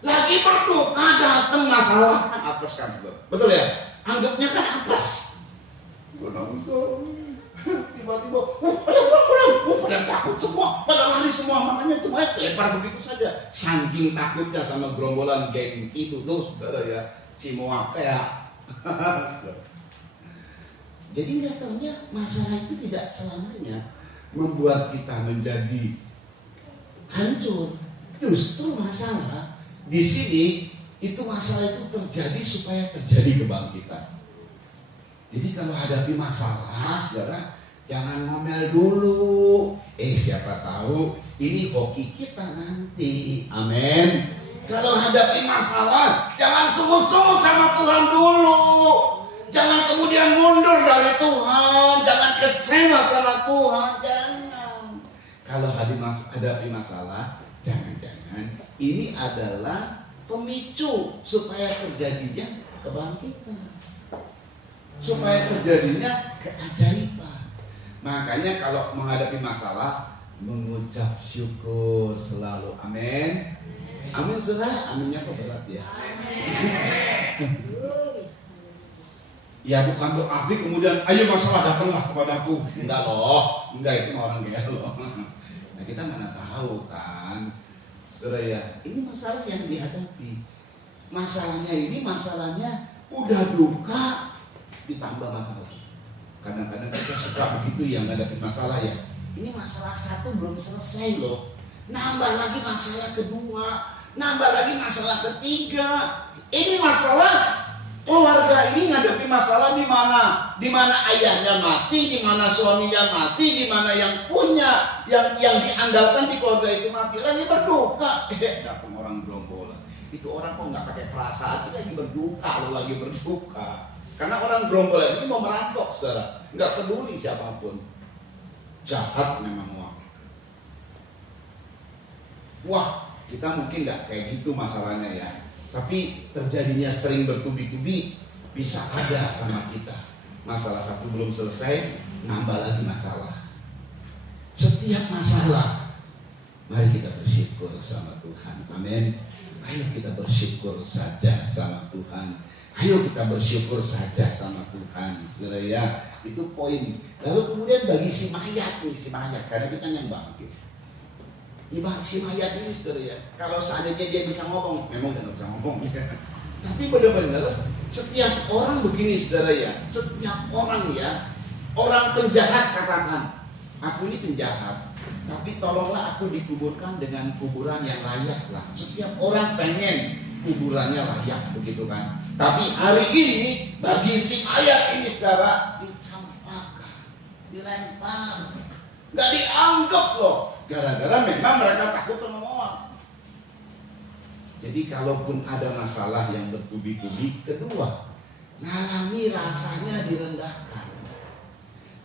Lagi berduka datang masalah kan apes kan, betul ya? Anggapnya kan apes. Gue nangis tiba-tiba, pada takut semua, pada lari semua, makanya semuanya lempar begitu saja. Saking takutnya sama gerombolan geng itu tuh, saudara ya, si Moab ya. Jadi nggak tahunya masalah itu tidak selamanya membuat kita menjadi hancur. Justru masalah di sini itu masalah itu terjadi supaya terjadi kebangkitan. Jadi kalau hadapi masalah, saudara, jangan ngomel dulu. Siapa tahu ini hoki kita nanti. Amin. Kalau hadapi masalah, jangan sungut-sungut sama Tuhan dulu. Jangan kemudian mundur dari Tuhan. Jangan kecewa sama Tuhan. Jangan. Kalau hadapi masalah, jangan-jangan ini adalah pemicu supaya terjadinya kebangkitan. Supaya terjadinya keajaiban. Makanya kalau menghadapi masalah, mengucap syukur selalu. Amin. Amin saudara. Aminnya kok berat ya. Ya bukan berarti kemudian ayo masalah datanglah kepadaku. Enggak loh. Enggak, itu orang gaya loh. Nah kita mana tahu kan, saudara ya. Ini masalah yang dihadapi. Masalahnya udah duka ditambah masalah. Kadang-kadang kita suka begitu yang ngadepin masalah ya. Ini masalah satu belum selesai loh. Nambah lagi masalah kedua, nambah lagi masalah ketiga. Ini masalah keluarga ini ngadepi masalah di mana? Di mana ayahnya mati, di mana suaminya mati, di mana yang punya, yang diandalkan di keluarga itu mati. Lagi berduka. Datang orang gerombolan. Itu orang kok nggak pakai perasaan, itu lagi berduka, lo lagi berduka. Karena orang gerombolan ini mau merampok, saudara. Nggak peduli siapapun. Jahat memang Moab. Wah, kita mungkin nggak kayak gitu masalahnya ya. Tapi terjadinya sering bertubi-tubi bisa ada sama kita. Masalah satu belum selesai, nambah lagi masalah. Setiap masalah, mari kita bersyukur sama Tuhan. Amin. Ayo kita bersyukur saja sama Tuhan. Ayo kita bersyukur saja sama Tuhan, saudara ya. Itu poin. Lalu kemudian bagi si mayat nih, karena dia kan yang bangkit. Si mayat ini, saudara ya. Kalau seandainya dia bisa ngomong, memang dia bisa ngomong ya. Tapi benar-benar setiap orang begini, saudara ya. Setiap orang ya, orang penjahat katakan, aku ini penjahat, tapi tolonglah aku dikuburkan dengan kuburan yang layak lah. Setiap orang pengen kuburannya layak, begitu kan. Tapi hari ini bagi si mayat ini, saudara, dicampakkan, dilempar, nggak dianggap loh. Gara-gara memang mereka takut sama Moab. Jadi kalaupun ada masalah yang bertubi-tubi, kedua, ngalami rasanya direndahkan.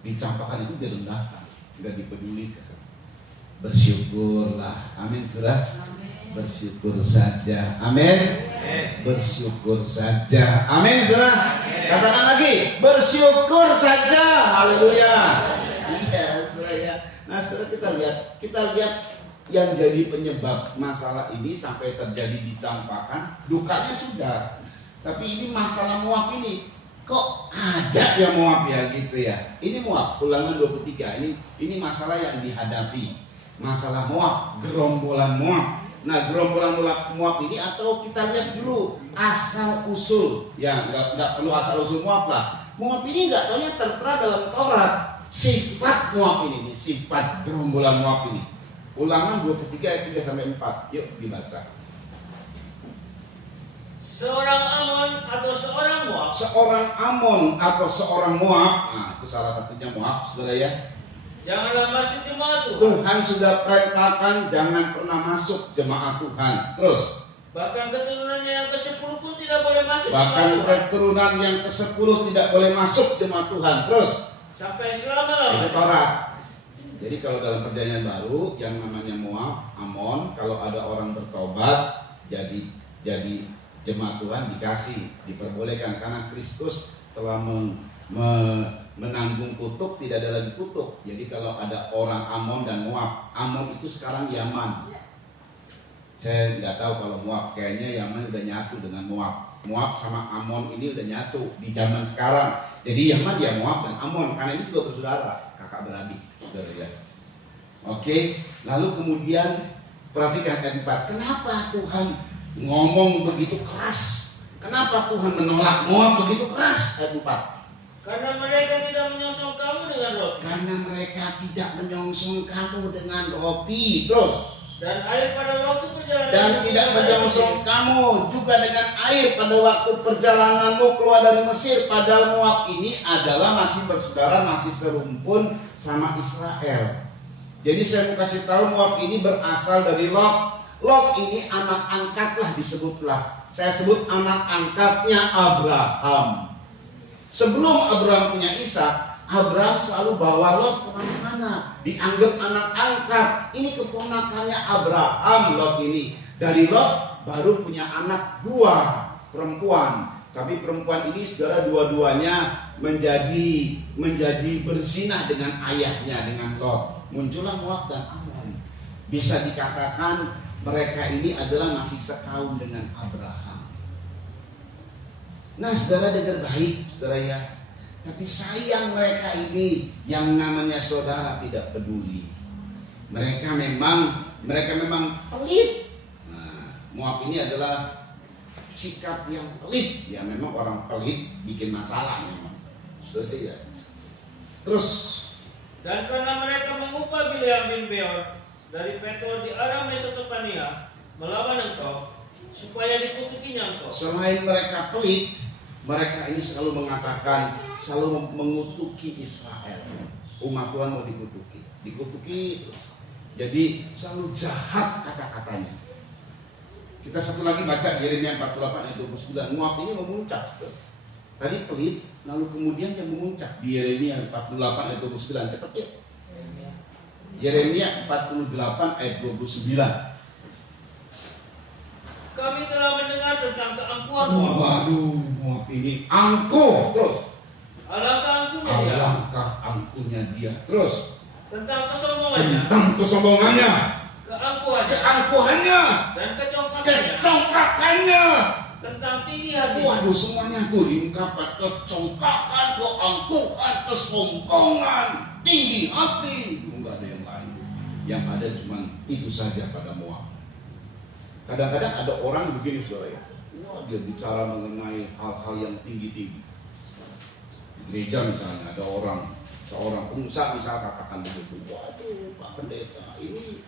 Dicampakkan itu direndahkan, nggak dipedulikan. Bersyukurlah, amin saudara. Bersyukur saja, amin. Bersyukur saja, amin saudara. Katakan lagi, bersyukur saja, haleluya. Iya saudara ya. Nah saudara, kita lihat yang jadi penyebab masalah ini sampai terjadi dicampakkan, dukanya sudah. Tapi ini masalah Moab ini, kok ada ya Moab ya gitu ya. Ini Moab, Ulangan 23. Ini masalah yang dihadapi. Masalah Moab, gerombolan Moab. Nah gerombolan Moab ini, atau kita lihat dulu asal usul, ya nggak perlu asal usul Moab lah. Moab ini nggak taunya tertera dalam Taurat. Sifat Moab ini, sifat gerombolan Moab ini. Ulangan 23 ayat 3-4. Yuk dibaca. Seorang Amon atau seorang Moab. Seorang Amon atau seorang Moab. Nah itu salah satunya Moab, saudara ya. Janganlah masuk jemaat Tuhan. Tuhan sudah perintahkan jangan pernah masuk jemaat Tuhan. Terus. Bahkan keturunannya yang ke-10 pun tidak boleh masuk. Bahkan keturunan yang ke-10 tidak boleh masuk jemaat Tuhan. Terus. sampai Itu selama-lamanya. Taurat. Jadi kalau dalam perjanjian baru yang namanya Moab, Amon, kalau ada orang bertobat jadi jemaat Tuhan diperbolehkan karena Kristus telah menanggung kutuk, tidak ada lagi kutuk. Jadi kalau ada orang Amon dan Moab, Amon itu sekarang Yaman. Saya nggak tahu kalau Moab, kayaknya Yaman udah nyatu dengan Moab. Moab sama Amon ini udah nyatu di zaman sekarang. Jadi Yaman ya Moab dan Amon, karena ini juga bersaudara, kakak beradik, saudara ya. Oke, lalu kemudian perhatikan ayat 4. Kenapa Tuhan ngomong begitu keras? Kenapa Tuhan menolak Moab begitu keras? Ayat 4. Karena mereka tidak menyongsong kamu dengan roti. Karena mereka tidak menyongsong kamu dengan roti. Terus. Dan air pada waktu perjalanan. Dan tidak menyongsong kamu juga dengan air pada waktu perjalananmu keluar dari Mesir. Padahal Moab ini adalah masih bersaudara, masih serumpun sama Israel. Jadi saya mau kasih tahu Moab ini berasal dari Lot. Lot ini anak angkat lah disebutlah. Saya sebut anak angkatnya Abraham. Sebelum Abraham punya Ishak, Abraham selalu bawa Lot kemana-mana, dianggap anak angkat. Ini keponakannya Abraham, Lot ini. Dari Lot baru punya anak 2 perempuan. Tapi perempuan ini saudara dua-duanya menjadi berzinah dengan ayahnya, dengan Lot. Muncullah Moab dan Amon. Bisa dikatakan mereka ini adalah masih sekaum dengan Abraham. Nah, saudara dengar baik, saudara ya. Tapi sayang mereka ini yang namanya saudara tidak peduli. Mereka memang pelit. Nah, Moab ini adalah sikap yang pelit. Ya memang orang pelit bikin masalah memang. Saudara ya. Terus. Dan karena mereka mengupah Bileam bin Beor dari Petor di arah Mesopotamia melawan engkau, supaya dikutukinya engkau. Selain mereka pelit, mereka ini selalu mengatakan, selalu mengutuki Israel. Umat Tuhan mau dikutuki terus. Jadi selalu jahat kata-katanya. Kita satu lagi baca Yeremia 48 ayat 29. Moab ini memuncak. Tadi pelit, lalu kemudian yang memuncak di Yeremia 48 ayat 29. Cepat ya. Yeremia 48 ayat 29. Kami telah mendengar tentang keangkuhan Moab. Waduh, Moab ini angkuh. Terus. Alangkah angkuhnya dia. Terus. Tentang kesombongannya. Keangkuhannya. Dan kecongkakannya. Tentang tinggi hati. Waduh, semuanya tuh diungkapkan. Kecongkakan, keangkuhan, kesombongan, tinggi hati. Enggak ada yang lain. Yang ada cuma itu saja pada Moab. Kadang-kadang ada orang begini saudara ya. Wah, dia bicara mengenai hal-hal yang tinggi-tinggi. Di gereja misalnya ada seorang pengusaha misal katakan begitu. Waduh, Pak Pendeta, ini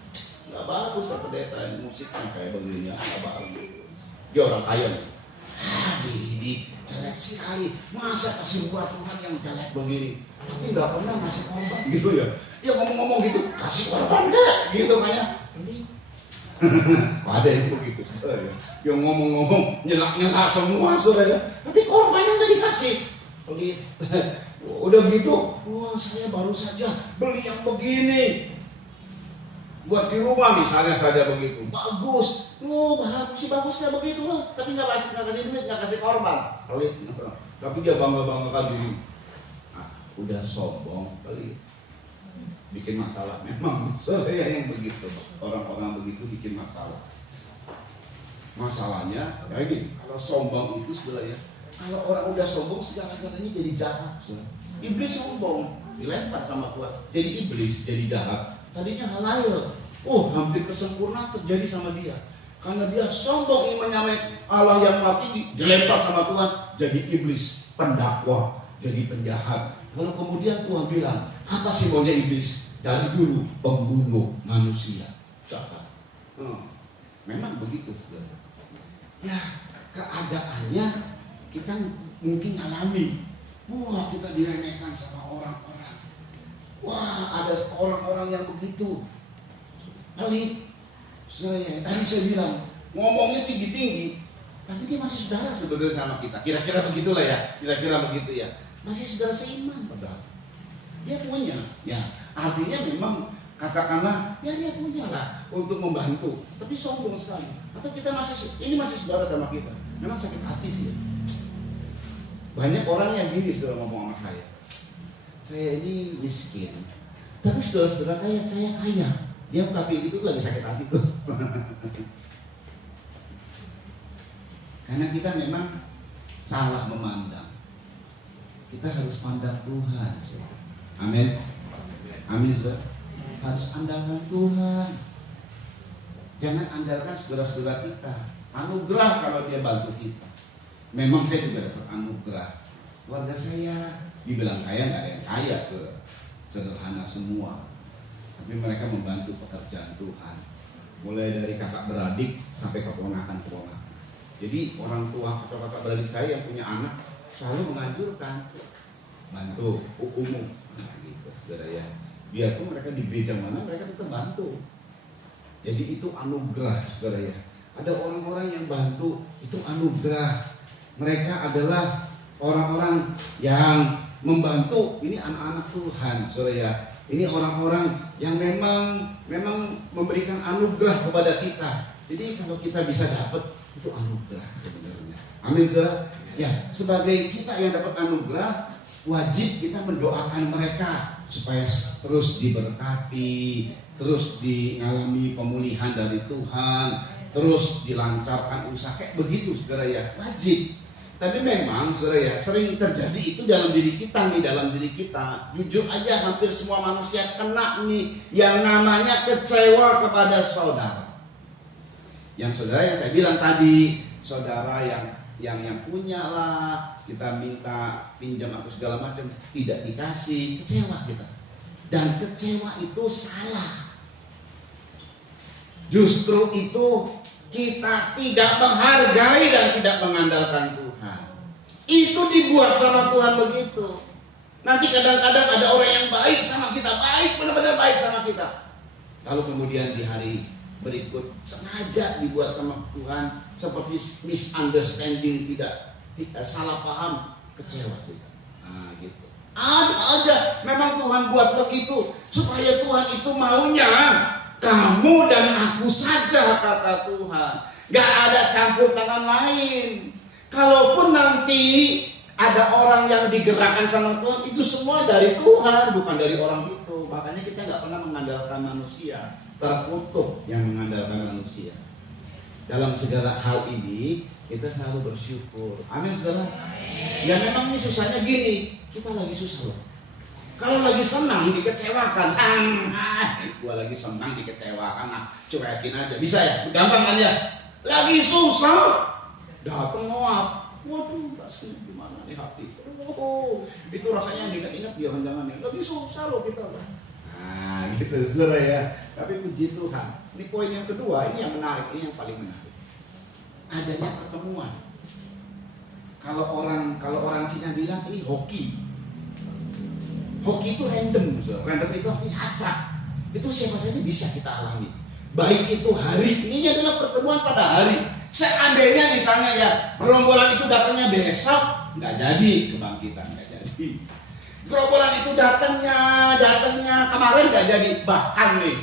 nggak bagus Pak Pendeta, musiknya kayak begini, nggak bagus. Dia orang kaya nih. Ini jelek sekali. Masa kasih buat Tuhan yang jelek begini? Tapi nggak pernah ngasih korban gitu ya. Dia ngomong-ngomong gitu, kasih korban deh, gitu kan ya. Ini ada yang begitu, saudara. Yang ngomong-ngomong nyelak-nyelak semua, saudara. Tapi korbannya nggak dikasih. Begitu. Udah gitu, wah saya baru saja beli yang begini. Buat di rumah misalnya saja begitu. Bagus. Bagus kayak begitu lah. Tapi nggak kasih duit, nggak kasih korban. Pelit. Tapi dia bangga-banggakan diri. Nah, udah sombong, pelit. Bikin masalah memang. Saudara yang begitu. Orang-orang begitu bikin masalah. Masalahnya, ya ini kalau sombong itu sebenarnya, kalau orang udah sombong segala-galanya jadi jahat. Iblis sombong, dilempar sama Tuhan. Jadi iblis jadi jahat. Tadinya halal. Hampir kesempurnaan terjadi sama dia. Karena dia sombong ingin menyamai Allah yang maha tinggi, dilempar sama Tuhan, jadi iblis, pendakwa, jadi penjahat. Lalu kemudian Tuhan bilang, apa sih maunya iblis? Dari dulu pembunuh manusia. Jahat. Memang begitu, saudara. Ya, keadaannya kita mungkin alami. Wah, kita diremehkan sama orang-orang. Wah, ada orang-orang yang begitu pelit. Tadi saya bilang ngomongnya tinggi-tinggi, tapi dia masih saudara sebenarnya sama kita. Kira-kira begitulah ya, kira-kira begitu ya. Masih saudara seiman padahal. dia punya. Ya, artinya memang katakanlah ya dia punya lah untuk membantu, tapi sombong sekali. Atau kita masih saudara sama kita, memang sakit hati dia. Banyak orang yang gini sudah ngomong sama saya ini miskin, tapi saudara-saudara saya kaya. Dia tapi itu lagi sakit hati tuh. Karena kita memang salah memandang. Kita harus pandang Tuhan. Amin. Amin, saudara. Harus andalkan Tuhan. Jangan andalkan saudara-saudara kita. Anugerah kalau dia bantu kita. Memang saya juga dapat anugerah. Keluarga saya dibilang kaya, nggak ada yang kaya, sederhana semua. Tapi mereka membantu pekerjaan Tuhan. Mulai dari kakak beradik sampai keponakan-keponakan. Jadi orang tua atau kakak beradik saya yang punya anak selalu menganjurkan bantu umum. Nah gitu saudara ya. Biarpun mereka di gereja mana mereka tetap bantu. Jadi itu anugerah saudara ya. Ada orang-orang yang bantu, itu anugerah. Mereka adalah orang-orang yang membantu. Ini anak-anak Tuhan saudara ya. Ini orang-orang yang memang memberikan anugerah kepada kita. Jadi kalau kita bisa dapat, itu anugerah sebenarnya. Amin saudara. Ya, sebagai kita yang dapat anugerah, wajib kita mendoakan mereka supaya terus diberkati, terus mengalami pemulihan dari Tuhan, terus dilancarkan usaha. Kayak begitu saudara ya, wajib. Tapi memang saudara ya, sering terjadi itu dalam diri kita nih, dalam diri kita. Jujur aja hampir semua manusia kena nih yang namanya kecewa kepada saudara. Yang saudara yang saya bilang tadi, saudara yang punya lah, kita minta pinjam atau segala macam, tidak dikasih, kecewa kita. Dan kecewa itu salah. Justru itu kita tidak menghargai dan tidak mengandalkan Tuhan. Itu dibuat sama Tuhan begitu. Nanti kadang-kadang ada orang yang baik sama kita, baik, benar-benar baik sama kita. Lalu kemudian di hari berikut sengaja dibuat sama Tuhan seperti misunderstanding, tidak salah paham, kecewa kita. Nah gitu. Ada aja memang Tuhan buat begitu supaya Tuhan itu maunya kamu dan aku saja, kata Tuhan. Gak ada campur tangan lain. Kalaupun nanti ada orang yang digerakkan sama Tuhan, itu semua dari Tuhan, bukan dari orang itu. Makanya kita gak pernah mengandalkan manusia. Terkutuk yang mengandalkan manusia. Dalam segala hal ini kita selalu bersyukur. Amin saudara. Ya memang ini susahnya gini. Kita lagi susah loh. Kalau lagi senang dikecewakan, gua lagi senang dikecewakan, cuekin aja, bisa ya? Gampang kan ya? Lagi susah, datang ngoap, waduh, rasanya gimana nih hati? Oh, itu rasanya ingat-ingat jangan-jangan ya. Lagi susah loh kita. Nah, gitu saudara ya. Tapi puji Tuhan. Ini poin yang kedua, ini yang menarik, ini yang paling menarik. Adanya pertemuan. Kalau orang Cina bilang ini hoki. Hoki itu random, random itu artinya acak. Itu siapa saja bisa kita alami. Baik itu hari, ini adalah pertemuan pada hari. Seandainya misalnya ya gerombolan itu datangnya besok, nggak jadi kebangkitan, nggak jadi. Gerombolan itu datangnya kemarin nggak jadi. Bahkan nih,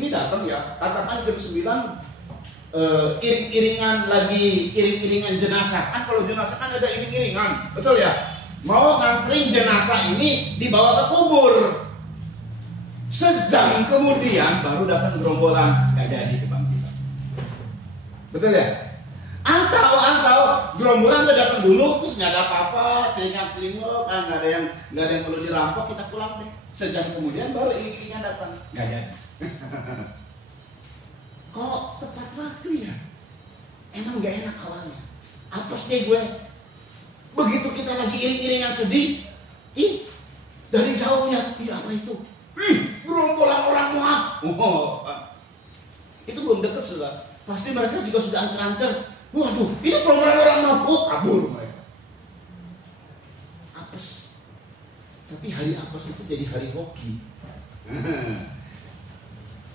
ini datang ya, katakan jam 9 iring-iringan jenazah. Kan kalau jenazah kan ada iring-iringan, betul ya? Mau nganterin jenazah ini dibawa ke kubur. Sejam kemudian baru datang gerombolan, nggak jadi kebangkitan. Betul ya? Atau gerombolan udah datang dulu terus nggak ada apa-apa, telinga-telinga, nggak ada yang perlu dirampok, kita pulang deh. Sejam kemudian baru iring-iringan datang, nggak jadi. Kok tepat waktu ya? Emang nggak enak awalnya. Apes deh gue. Begitu kita lagi iring-iringan sedih, dari jauhnya, apa itu? Gerombolan orang Moab. Itu belum dekat sudah. Pasti mereka juga sudah ancer-ancer. Waduh, itu gerombolan orang Moab. Kabur mereka. Apes. Tapi hari apes itu jadi hari hoki.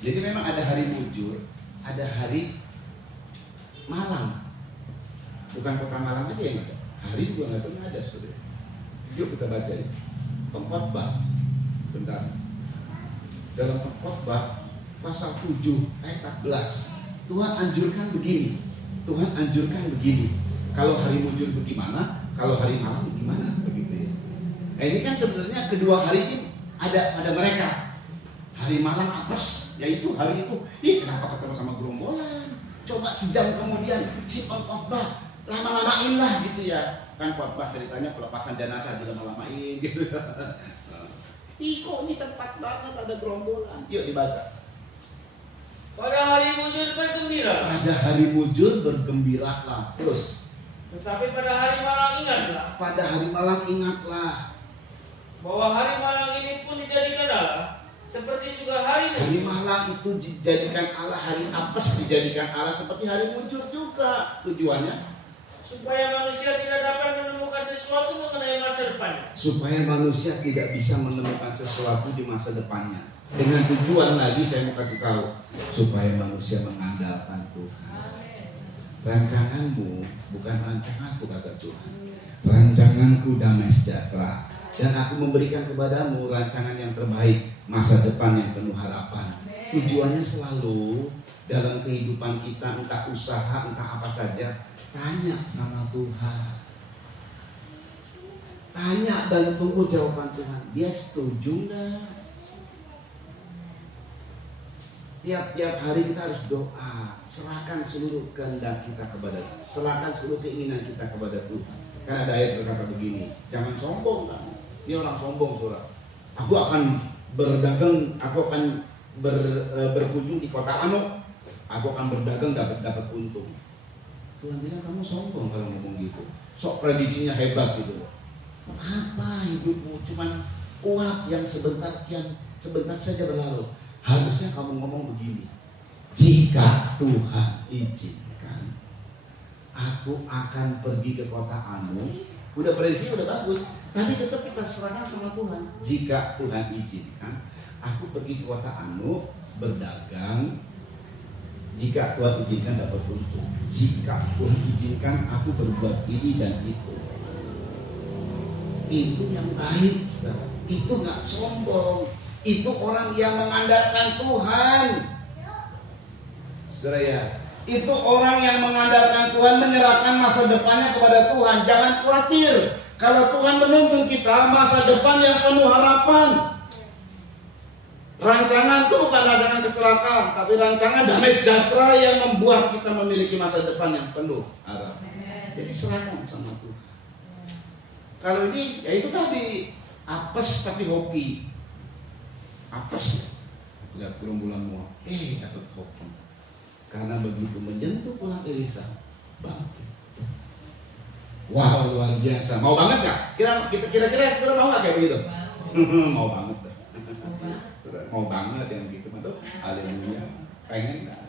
Jadi memang ada hari mujur, ada hari malam. Bukan kota Malang aja yang ada. Hari juga nggak pernah ada saudara. Yuk kita baca ya. Pengkhotbah Bentar. Dalam Khotbah pasal 7 ayat 14, Tuhan anjurkan begini. Tuhan anjurkan begini. Kalau hari mujur bagaimana? Kalau hari malam bagaimana? Begitu ya. Nah, ini kan sebenarnya kedua hari ini ada pada mereka. Hari malam apes, yaitu hari itu. Kenapa ketemu sama gerombolan? Coba sejam kemudian si pengkhotbah lama-lamain lah gitu ya. Kan khotbah ceritanya pelepasan jenazah dilama-lamain gitu. Kok ini tempat banget ada gerombolan. Yuk dibaca. Pada hari mujur bergembira. Pada hari mujur bergembiralah. Terus. Tetapi pada hari malam ingatlah. Pada hari malam ingatlah. Bahwa hari malam ini pun dijadikan Allah. Seperti juga hari mujur. Hari malam itu dijadikan Allah, hari apes dijadikan Allah, seperti hari mujur juga. Tujuannya supaya manusia tidak dapat menemukan sesuatu mengenai masa depannya. Supaya manusia tidak bisa menemukan sesuatu di masa depannya. Dengan tujuan lagi saya mau kasih tahu, supaya manusia mengandalkan Tuhan. Rancanganmu bukan rancanganku, kata Tuhan. Rancanganku damai sejahtera, dan aku memberikan kepadamu rancangan yang terbaik, masa depan yang penuh harapan. Tujuannya selalu dalam kehidupan kita, entah usaha, entah apa saja, tanya sama Tuhan. Tanya dan tunggu jawaban Tuhan. Dia setuju enggak? Tiap-tiap hari kita harus doa, serahkan seluruh kehendak kita kepada Tuhan, serahkan seluruh keinginan kita kepada Tuhan. Karena ada ayat berkata begini, jangan sombong kamu. Ini orang sombong, saudara. Aku akan berdagang, aku akan berkunjung di kota anu, aku akan berdagang dapat untung. Tuhan bilang kamu sombong kalau ngomong gitu. Sok prediksinya hebat gitu. Apa hidupmu cuman uap yang sebentar saja berlalu. Harusnya kamu ngomong begini. Jika Tuhan izinkan, aku akan pergi ke kota anu. Udah prediksinya udah bagus, tapi tetap kita serahkan sama Tuhan. Jika Tuhan izinkan, aku pergi ke kota anu berdagang. Jika Tuhan izinkan dapat untung. Jika Tuhan izinkan aku berbuat ini dan itu. Itu yang baik. Itu gak sombong. Itu orang yang mengandalkan Tuhan. Saudara ya, itu orang yang mengandalkan Tuhan, menyerahkan masa depannya kepada Tuhan. Jangan khawatir. Kalau Tuhan menuntun kita masa depan yang penuh harapan. Rancangan itu bukan rancangan kecelakaan, tapi rancangan damai sejahtera yang membuat kita memiliki masa depan yang penuh harapan. Jadi serahkan sama Tuhan. Kalau ini, ya itu tadi, apes tapi hoki. Apes, lihat gerombolan muak, dapat hoki. Karena begitu menyentuh tulang Elisa, bangkit. Wow, luar biasa. Mau banget gak? Kira-kira kita mau gak kayak begitu? Mau banget. Mau banget yang gitu, tuh. Haleluya. Pengen gak?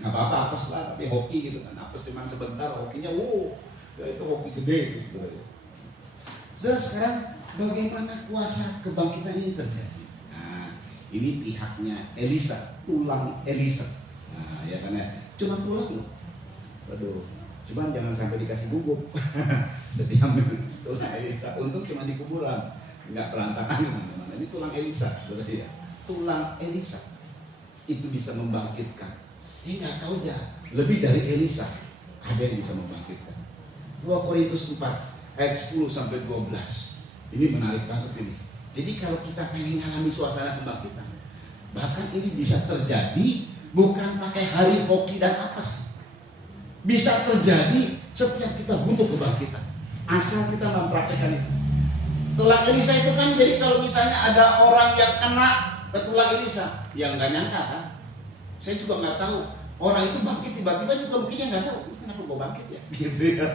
Nggak apa-apa, apes lah, tapi hoki gitu kan. Apes cuma sebentar, hokinya, ya itu hoki gede gitu. Saudara, sekarang bagaimana kuasa kebangkitan ini terjadi? Nah, ini pihaknya Elisa, tulang Elisa. Nah, ya kan ya, cuma tulang loh. Waduh, cuman jangan sampai dikasih bubuk. Diambil tulang Elisa. Untung cuma di kuburan, nggak berantakan kemana-mana. Ini tulang Elisa, saudara ya. Tulang Elisa itu bisa membangkitkan. Dia nggak tahu ya, lebih dari Elisa ada yang bisa membangkitkan. 2 Korintus 4 ayat 10 sampai 12. Ini menarik banget ini. Jadi kalau kita pengen mengalami suasana kebangkitan, bahkan ini bisa terjadi bukan pakai hari hoki dan apes. Bisa terjadi setiap kita butuh kebangkitan, asal kita mempraktekkan itu. Tulang Elisa itu kan, jadi kalau misalnya ada orang yang kena ke tulang Elisa, yang nggak nyangka kan, saya juga nggak tahu orang itu bangkit tiba-tiba juga mungkin nggak tahu kenapa gue bangkit ya, gitu ya.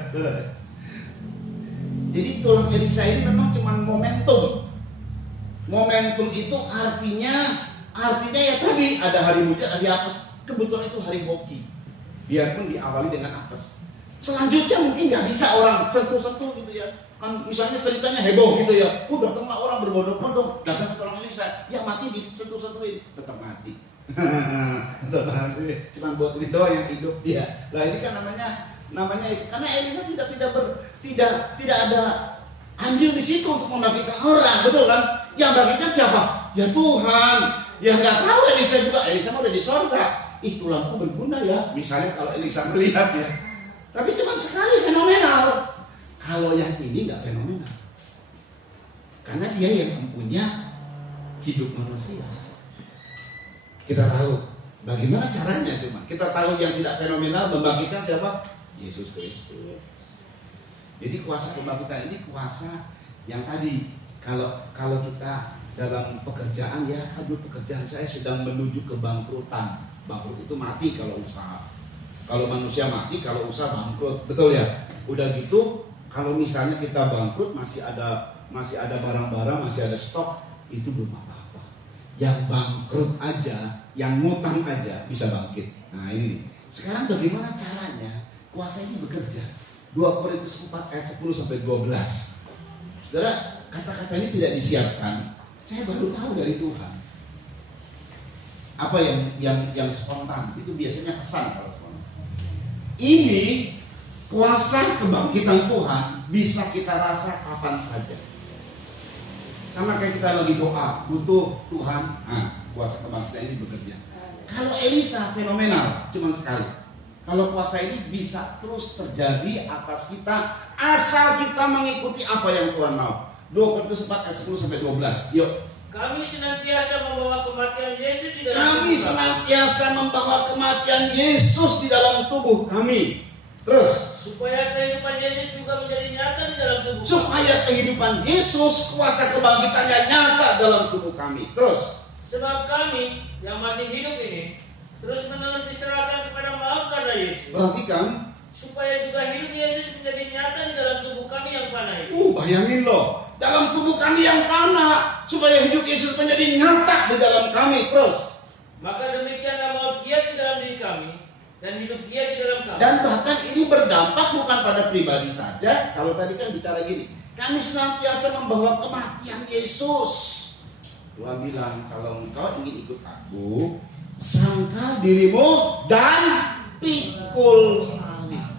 Jadi tulang Elisa ini memang cuma momentum. Momentum itu artinya ya tadi ada hari mujur, hari apes. Kebetulan itu hari hoki. Biarpun diawali dengan apes. Selanjutnya mungkin nggak bisa orang sentuh-sentuh gitu ya. Kan misalnya ceritanya heboh gitu ya. Datanglah orang berbondong-bondong, datang ke tulang Elisa, yang mati disentuh-sentuhin, tetap mati. Tetap mati. Cuma buat ini doang yang hidup dia. Lah ini kan namanya itu karena Elisa tidak ada andil di situ untuk membangkitkan orang, betul kan? Yang bagikan siapa? Ya Tuhan. Yang nggak tahu Elisa juga. Elisa mau udah di sorga. Ih, tulangku berguna ya. Misalnya kalau Elisa melihat ya. Tapi cuma sekali, fenomenal. Kalau yang ini nggak fenomenal. Karena dia yang mempunyai hidup manusia. Kita tahu bagaimana caranya, cuma kita tahu yang tidak fenomenal membangkitkan siapa? Yesus Kristus. Jadi kuasa kebangkitan ini kuasa yang tadi kalau kita dalam pekerjaan ya, aduh pekerjaan saya sedang menuju ke bangkrutan. Bangkrut itu mati kalau usaha. Kalau manusia mati kalau usaha bangkrut, betul ya? Udah gitu kalau misalnya kita bangkrut masih ada barang-barang, masih ada stok, itu belum apa-apa. Yang bangkrut aja, yang ngutang aja bisa bangkit. Nah ini nih. Sekarang bagaimana caranya kuasa ini bekerja? 2 Korintus 4 ayat 10 sampai 12. Saudara, kata-kata ini tidak disiapkan. Saya baru tahu dari Tuhan. Apa yang spontan itu biasanya pesan kalau spontan. Ini kuasa kebangkitan Tuhan bisa kita rasa kapan saja. Sama kayak kita lagi doa, butuh Tuhan, kuasa kebangkitan ini bekerja. Kalau Elisa fenomenal, cuma sekali. Kalau kuasa ini bisa terus terjadi atas kita asal kita mengikuti apa yang Tuhan mau. 2 Korintus 4 ayat 10 sampai 12. Yuk. Kami senantiasa membawa kematian Yesus di dalam Kami senantiasa membawa kematian Yesus di dalam tubuh kami. Terus, supaya kehidupan Yesus juga menjadi nyata di dalam tubuh supaya kehidupan Yesus, kuasa kebangkitannya nyata dalam tubuh kami. Terus, sebab kami yang masih hidup ini terus menerus diserahkan kepada maaf karena Yesus. perhatikan. Supaya juga hidup Yesus menjadi nyata di dalam tubuh kami yang panah ini. Bayangin loh, dalam tubuh kami yang panah, supaya hidup Yesus menjadi nyata di dalam kami. Terus, maka demikianlah maut giat di dalam diri kami dan hidup giat di dalam kami. dan bahkan ini berdampak bukan pada pribadi saja. Kalau tadi kan bicara gini, kami senantiasa membawa kematian Yesus. Tuhan bilang, kalau engkau ingin ikut aku, sangkal dirimu dan pikul salib.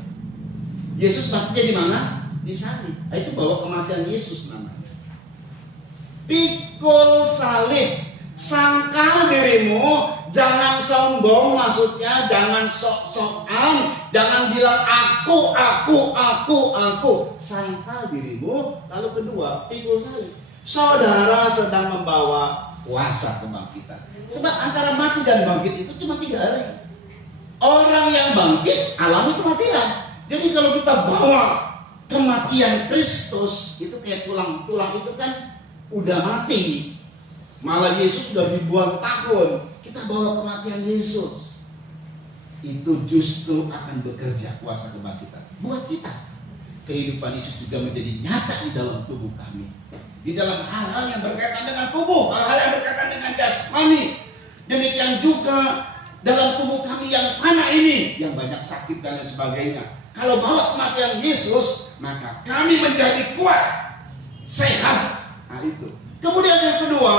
Yesus matinya di mana? Di salib. Itu bawa kematian Yesus namanya. Pikul salib, sangkal dirimu, jangan sombong, maksudnya jangan sok-sokan, jangan bilang aku. Sangkal dirimu, lalu kedua, pikul salib. Saudara sedang membawa kuasa kebangkitan. Sebab antara mati dan bangkit itu cuma 3 hari. Orang yang bangkit alami kematian. Jadi kalau kita bawa kematian Kristus, itu kayak tulang itu kan udah mati. Malah Yesus sudah ribuan tahun. Kita bawa kematian Yesus. Itu justru akan bekerja kuasa kebangkitan buat kita. Kehidupan Yesus juga menjadi nyata di dalam tubuh kami. Di dalam hal-hal yang berkaitan dengan tubuh, hal-hal yang berkaitan dengan jasmani. Demikian juga dalam tubuh kami yang fana ini, yang banyak sakit dan lain sebagainya. Kalau bawa kematian Yesus, maka kami menjadi kuat, sehat. Nah itu. Kemudian yang kedua,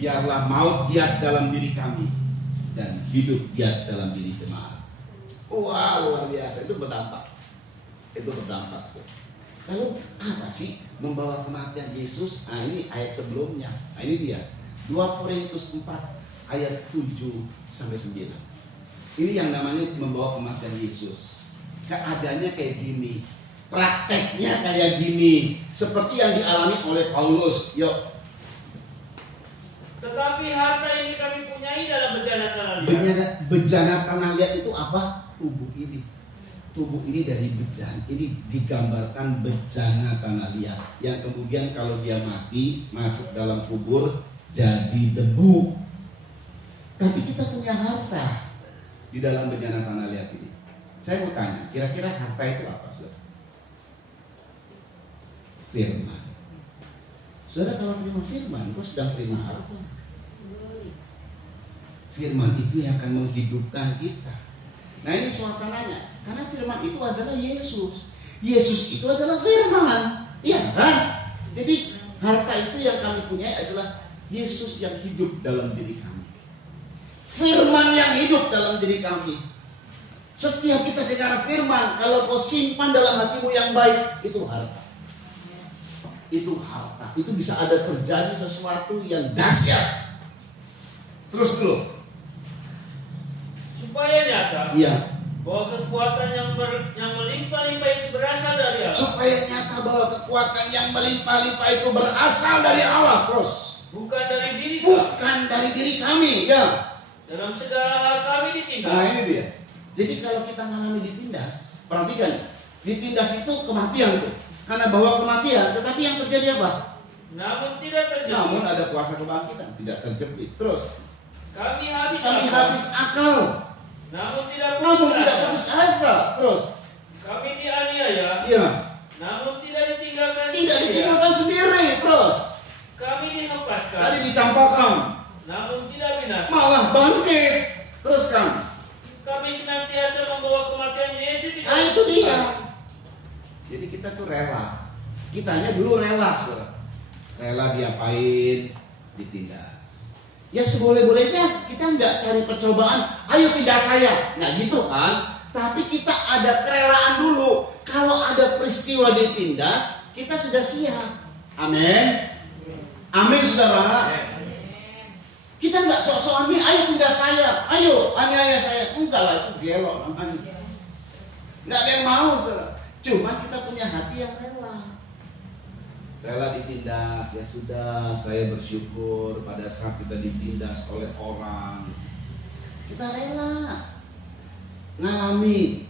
biarlah maut giat dalam diri kami dan hidup giat dalam diri jemaat. Wah, luar biasa. Itu berdampak. Lalu apa sih membawa kematian Yesus? Nah ini ayat sebelumnya. Nah ini dia. 2 Korintus 4 ayat 7 sampai 9. Ini yang namanya membawa kematian Yesus. Keadaannya kayak gini, prakteknya kayak gini, seperti yang dialami oleh Paulus. Yuk. Tetapi harta ini kami punyai dalam bejana tanah liat. Bejana tanah liat itu apa? Tubuh ini. Tubuh ini dari bejana. Ini digambarkan bejana tanah liat, yang kemudian kalau dia mati masuk dalam kubur jadi debu. Tapi kita punya harta di dalam bejana tanah liat ini. Saya mau tanya, kira-kira harta itu apa, saudara? Firman. Saudara kalau terima firman, kau sedang terima harta. Firman itu yang akan menghidupkan kita. Nah ini suasananya, karena firman itu adalah Yesus. Yesus itu adalah firman, iya kan? Jadi harta itu yang kami punya adalah Yesus yang hidup dalam diri kami. Firman yang hidup dalam diri kami. Setiap kita dengar firman, kalau kau simpan dalam hatimu yang baik, itu harta. itu harta. Itu bisa ada terjadi sesuatu yang dahsyat. Terus dulu. Supaya nyata Iya. bahwa kekuatan yang melimpah-limpah itu berasal dari Allah. Supaya nyata bahwa kekuatan yang melimpah-limpah itu berasal dari Allah. Terus. Bukan dari diri kami. Bukan dari diri kami. Ya. Dalam segala hal kami ditindas. Nah ini dia. Jadi kalau kita mengalami ditindas, perhatikan. Ditindas itu kematian tuh. Karena bawa kematian, tetapi yang terjadi apa? Namun tidak terjadi. Namun ada kuasa kebangkitan, tidak terjepit. Terus. Kami habis Akal. Namun tidak putus asa. Terus. Kami dianiaya. Iya. Namun tidak ditinggalkan. Tidak ditinggalkan sendiri. Terus. Kami dihempaskan. Tadi dicampakkan. Namun tidak binasa. Malah bangkit. Terus kan. Kami senantiasa membawa kematian Yesus. Nah itu dia. Jadi kita tuh rela. Kitanya dulu rela, saudara. Rela diapain, ditindas. Ya seboleh-bolehnya kita nggak cari percobaan. Ayo tindas saya, nggak gitu kan? Tapi kita ada kerelaan dulu. Kalau ada peristiwa ditindas, kita sudah siap. Amin. Amin, saudara. Kita nggak sok-sokan, ayo tindas saya, ayo aniaya saya. Enggak lah, itu gelok namanya. Nggak ada yang mau, saudara. Cuma kita punya hati yang rela. Rela ditindas, ya sudah, saya bersyukur pada saat kita ditindas oleh orang. Kita rela. Ngalami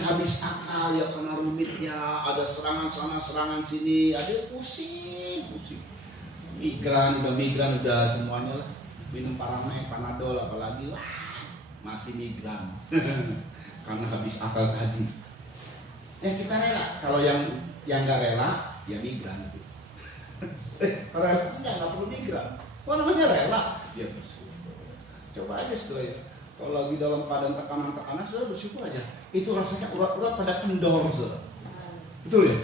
habis akal ya karena rumitnya, ada serangan sana, serangan sini, ada pusing. Migran udah semuanya lah. Minum Panadol apalagi, wah, masih migran. Karena habis akal tadi. Ya kita rela. Kalau yang nggak rela, ya migran. Rela nggak perlu migran. Namanya rela. Ya bersyukur. Coba aja saudara ya. Kalau lagi dalam keadaan tekanan, saudara bersyukur aja. Itu rasanya urat-urat pada kendor, saudara. Betul ya?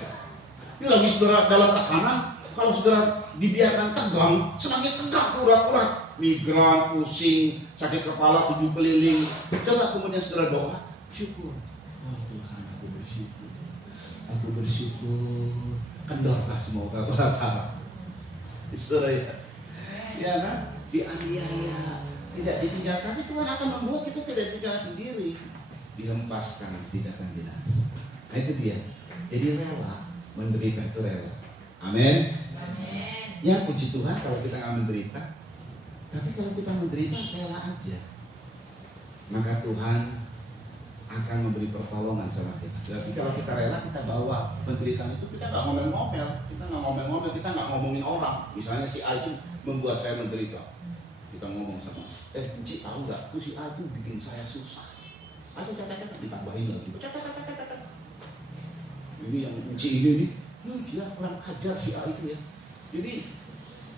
Ini lagi saudara dalam tekanan, kalau saudara dibiarkan tegang, semakin tegang tuh urat-urat. Migran, pusing, sakit kepala, 7 keliling. Coba kemudian saudara doa, syukur. Oh Tuhan, aku bersyukur. Kendorkah semoga berat. Saudara ya? Ya kan? Dianiaya. Tidak ditinggalkan, tapi Tuhan akan membuat kita tidak tinggal sendiri. Dihempaskan, tidak akan binasa. Nah itu dia. Jadi rela, menderita itu rela. Amin. Ya puji Tuhan kalau kita nggak menderita. Tapi kalau kita menderita rela aja. Maka Tuhan akan memberi pertolongan sama kita. Jadi kalau kita rela, kita bawa penderitaan itu, kita nggak ngomel-ngomel, kita nggak ngomongin orang. Misalnya si A itu membuat saya menderita. Kita ngomong sama, Encik tahu nggak, tuh si A itu bikin saya susah. Ditambahin lagi. Ini yang Encik ini nih, dia kurang ajar si A itu ya. Jadi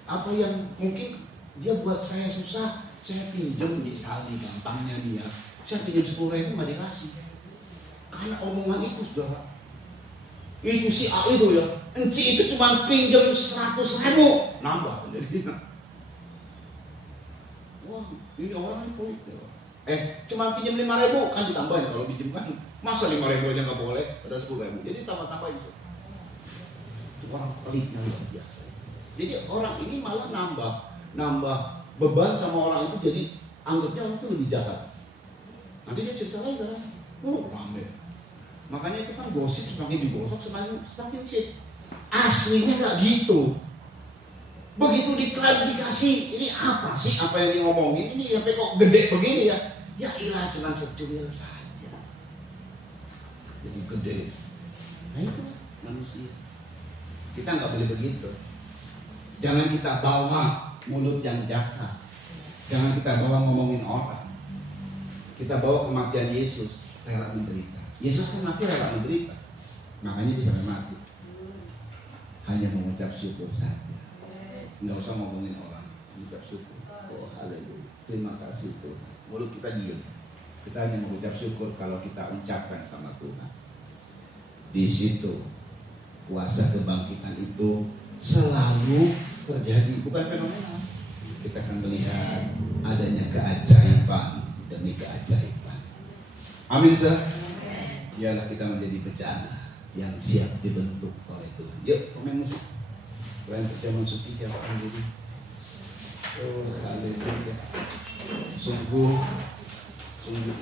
apa yang mungkin dia buat saya susah, saya pinjam misalnya gampangnya nih ya, saya pinjam 10.000 nggak dikasih. Karena omongan itu saudara, itu si A itu ya, Encik itu cuma pinjam 100.000, nambah jadi. Wah, ini orang ini pelit ya. Cuma pinjam 5.000 kan ditambahin, kalau pinjam kan masa 5.000 aja nggak boleh, ada 10.000. Jadi tambah-tambahin. Itu orang pelitnya luar biasa. Jadi orang ini malah nambah beban sama orang itu, jadi anggapnya orang itu lebih jahat. Nanti dia cerita lagi kan, rame. Makanya itu kan gosip, semakin digosok semakin sip. Aslinya nggak gitu. Begitu diklarifikasi, ini apa sih apa yang diomongin ini sampai kok gede begini ya? Ya ilah cuma secuil saja. Jadi gede. Nah itu manusia. Kita nggak boleh begitu. Jangan kita bawa mulut yang jahat. Jangan kita bawa ngomongin orang. Kita bawa kematian Yesus, rela menderita. Yesus kan mati rela menderita. Makanya dia sampai mati. Hanya mengucap syukur saja. Nggak usah ngomongin orang, mengucap syukur. Oh haleluya, terima kasih Tuhan. Mulut kita diam. Kita hanya mengucap syukur kalau kita ucapkan sama Tuhan. Di situ kuasa kebangkitan itu selalu terjadi, bukan fenomena. Kita akan melihat adanya keajaiban demi keajaiban. Amin sir. Biarlah kita menjadi bejana yang siap dibentuk oleh Tuhan. Yuk, pemain musik. Kalian perjamuan suci siapa yang jadi? Oh, haleluya. Sungguh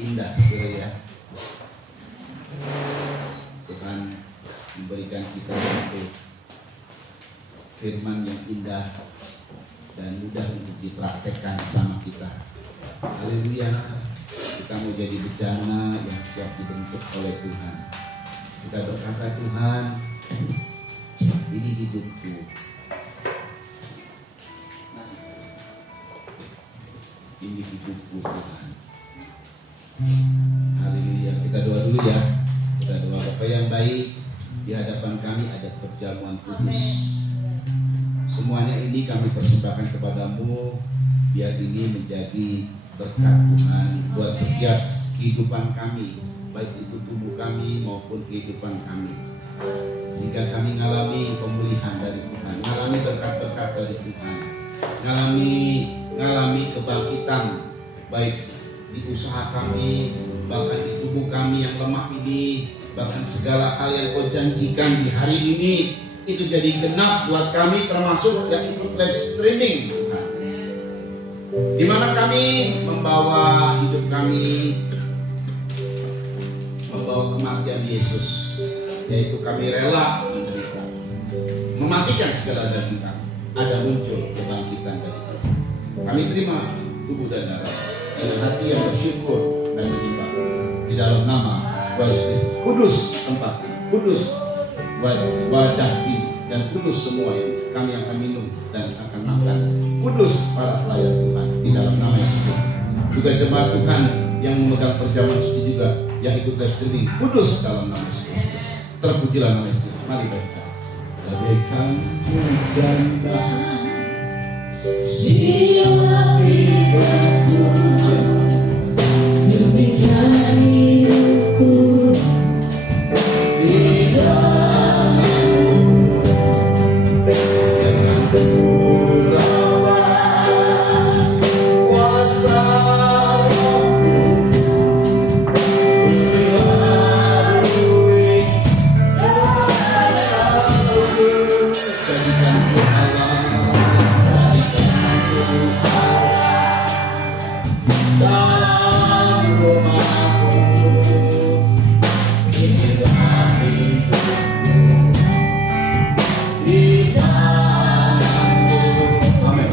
indah, ya. Tuhan memberikan kita satu firman yang indah dan mudah untuk dipraktekkan sama kita. Haleluya. Kita mau jadi bejana yang siap dibentuk oleh Tuhan. Kita berkata, Tuhan, ini hidupku. Ini hidupku, Tuhan. Haleluya. Kita doa dulu ya. Kita doa. Bapa yang baik, di hadapan kami ada perjamuan kudus. Semuanya ini kami persembahkan kepadamu, biar ini menjadi berkat Tuhan buat setiap kehidupan kami, baik itu tubuh kami maupun kehidupan kami, sehingga kami mengalami pemulihan dari Tuhan, mengalami berkat-berkat dari Tuhan, mengalami kebangkitan baik di usaha kami, bahkan di tubuh kami yang lemah ini, bahkan segala hal yang kau janjikan di hari ini itu jadi genap buat kami, termasuk yang ikut live streaming Tuhan, di mana kami membawa hidup kami, membawa kematian Yesus, yaitu kami rela menderita, mematikan segala daging kami, ada muncul kebangkitan dari Tuhan. Kami terima tubuh dan darah dengan hati yang bersyukur dan menyembah di dalam nama Yesus. Kudus tempat, kudus wadah ini, dan kudus semua yang kami akan minum dan akan makan. Kudus para pelayan Tuhan di dalam nama Yesus. Juga jemaat Tuhan yang memegang perjamuan suci juga yang ikut live streaming, kudus dalam nama Yesus. Terpujilah nama Yesus. Mari baca. Bagaikan janda siapa bertujuan demikian hidupku di dalammu dengan kurawan kuasa rohmu melalui jadikan dalam rumahku di dalammu. Amin.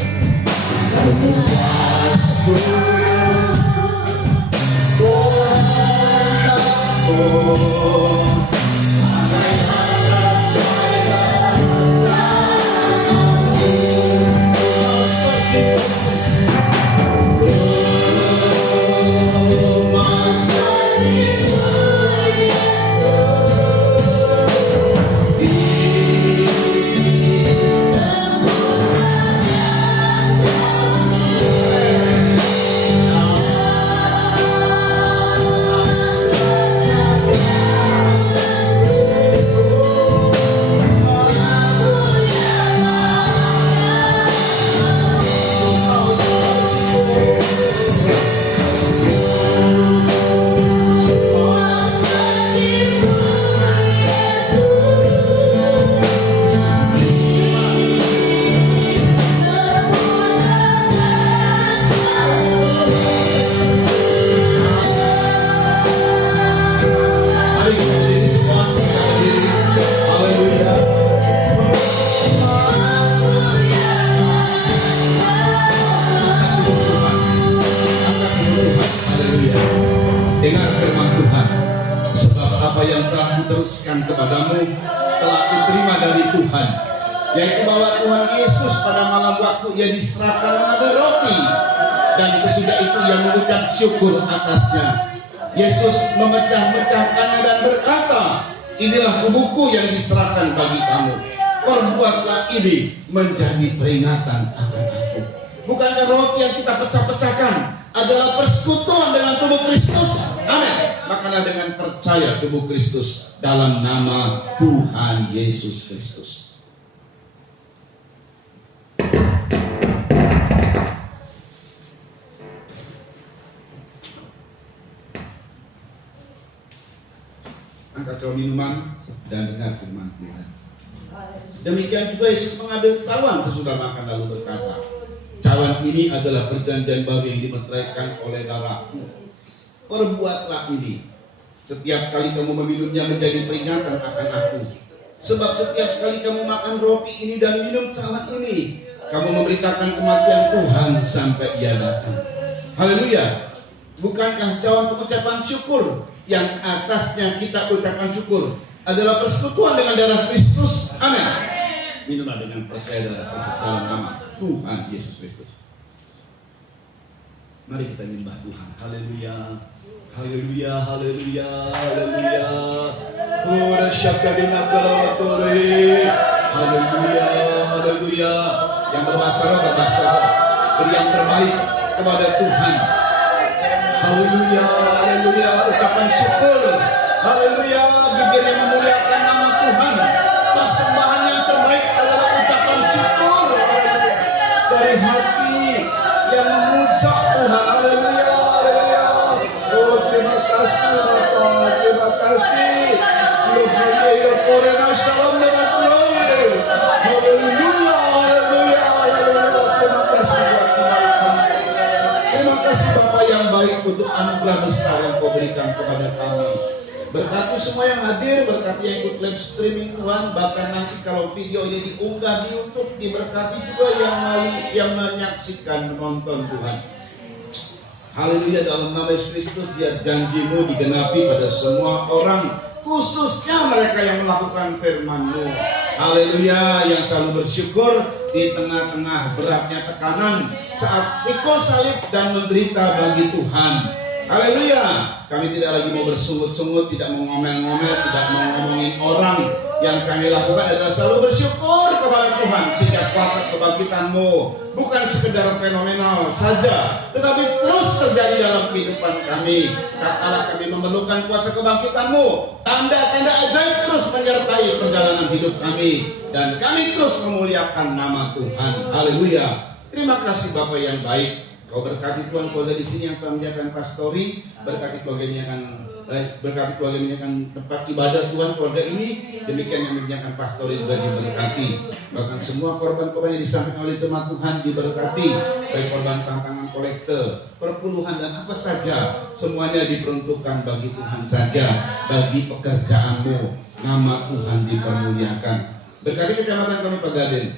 Dengar firman Tuhan, sebab apa yang telah diteruskan kepadamu telah diterima dari Tuhan, yaitu bahwa Tuhan Yesus pada malam waktu ia diserahkan mengambil roti, dan sesudah itu ia mengucap syukur atasnya. Yesus memecah-mecahkannya dan berkata, inilah tubuhku yang diserahkan bagi kamu, perbuatlah ini menjadi peringatan akan aku. Bukankah roti yang kita pecah-pecahkan adalah persekutuan dengan tubuh Kristus? Amin. Makanlah dengan percaya tubuh Kristus dalam nama Tuhan Yesus Kristus. Angkat minuman. dan dengar firman Tuhan. Demikian juga Yesus mengambil cawan sesudah makan lalu berkata, cawan ini adalah perjanjian baru yang dimeteraikan oleh darahku. Perbuatlah ini setiap kali kamu meminumnya menjadi peringatan akan aku. Sebab setiap kali kamu makan roti ini dan minum cawan ini, kamu memberitakan kematian Tuhan sampai Ia datang. Haleluya. Bukankah cawan pengucapan syukur yang atasnya kita ucapkan syukur adalah persekutuan dengan darah Kristus? Amin. Minumlah dengan percaya dalam Kristus dalam nama Tuhan Yesus Kristus. Mari kita menyembah Tuhan. Haleluya. Haleluya, haleluya, haleluya. Ora syakadina kalawatore. Haleluya, haleluya. Yang berbahasa beri yang terbaik kepada Tuhan. Haleluya, haleluya. Ucapan syukur. Haleluya, bibir yang memuliakan nama Tuhan. Persembahan yang terbaik adalah ucapan syukur. Dari hati yang memuja Tuhan. Haleluya, haleluya. Oh, terima kasih Bapak, terima kasih. Haleluya, shalom dengan Tuhan. Haleluya, haleluya, haleluya. Terima kasih Tuhan. Terima kasih Bapak yang baik untuk anugerah besar yang Kau berikan kepada kami. Berkati semua yang hadir, berkati yang ikut live streaming Tuhan. Bahkan nanti kalau video ini diunggah di YouTube, diberkati juga yang menyaksikan, menonton Tuhan. Haleluya, dalam nama Yesus Kristus, biar janji-Mu digenapi pada semua orang, khususnya mereka yang melakukan firman-Mu. Haleluya, yang selalu bersyukur di tengah-tengah beratnya tekanan saat pikul salib dan menderita bagi Tuhan. Haleluya, kami tidak lagi mau bersungut-sungut, tidak mau ngomel-ngomel, tidak mau ngomongin orang. Yang kami lakukan adalah selalu bersyukur kepada Tuhan, sehingga kuasa kebangkitan-Mu bukan sekedar fenomenal saja, tetapi terus terjadi dalam kehidupan kami. Kala kami memerlukan kuasa kebangkitan-Mu, tanda-tanda ajaib terus menyertai perjalanan hidup kami, dan kami terus memuliakan nama Tuhan. Haleluya. Terima kasih Bapak yang baik. Kau berkati Tuhan keluarga di sini yang telah menyiapkan pastori, berkati keluarga menyiapkan tempat ibadah Tuhan keluarga ini, demikian yang menyiapkan pastori juga diberkati. Bahkan semua korban-korban yang disampaikan oleh jemaat Tuhan diberkati, baik korban tantangan kolektor, perpuluhan dan apa saja, semuanya diperuntukkan bagi Tuhan saja, bagi pekerjaan-Mu. Nama Tuhan dipermuliakan. Berkati kecamatan kami Pegadaian,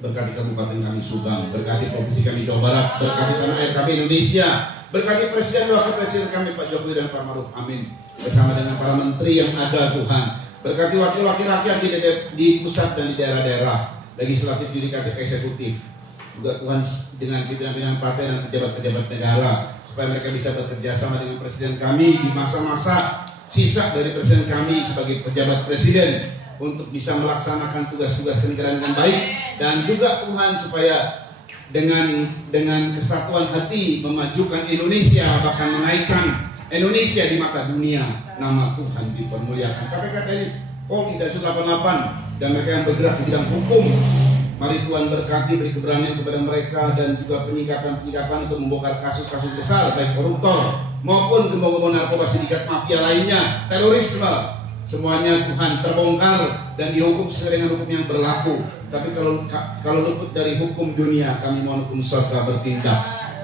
berkati kabupaten kami Subang, berkati provinsi kami Jawa Barat, berkati tanah air kami Indonesia, berkati presiden dan wakil presiden kami Pak Jokowi dan Pak Maruf Amin, bersama dengan para menteri yang ada Tuhan. Berkati wakil-wakil rakyat di pusat dan di daerah-daerah, legislatif, yudikatif, eksekutif. Juga Tuhan dengan pimpinan-pimpinan partai dan pejabat-pejabat negara, supaya mereka bisa bekerja sama dengan presiden kami di masa-masa sisa dari presiden kami sebagai pejabat presiden, untuk bisa melaksanakan tugas-tugas kenegaraan dengan baik, dan juga Tuhan supaya dengan kesatuan hati memajukan Indonesia, bahkan menaikkan Indonesia di mata dunia. Nama Tuhan dipermuliakan. KPK ini Polri Densus 88 dan mereka yang bergerak di bidang hukum, mari Tuhan berkati, beri keberanian kepada mereka dan juga penyikapan untuk membongkar kasus-kasus besar, baik koruptor maupun gembong-gembong narkoba, sindikat mafia lainnya, terorisme. Semuanya Tuhan terbongkar dan dihukum sesuai dengan hukum yang berlaku. Tapi kalau luput dari hukum dunia, kami mohon hukum surga bertindak,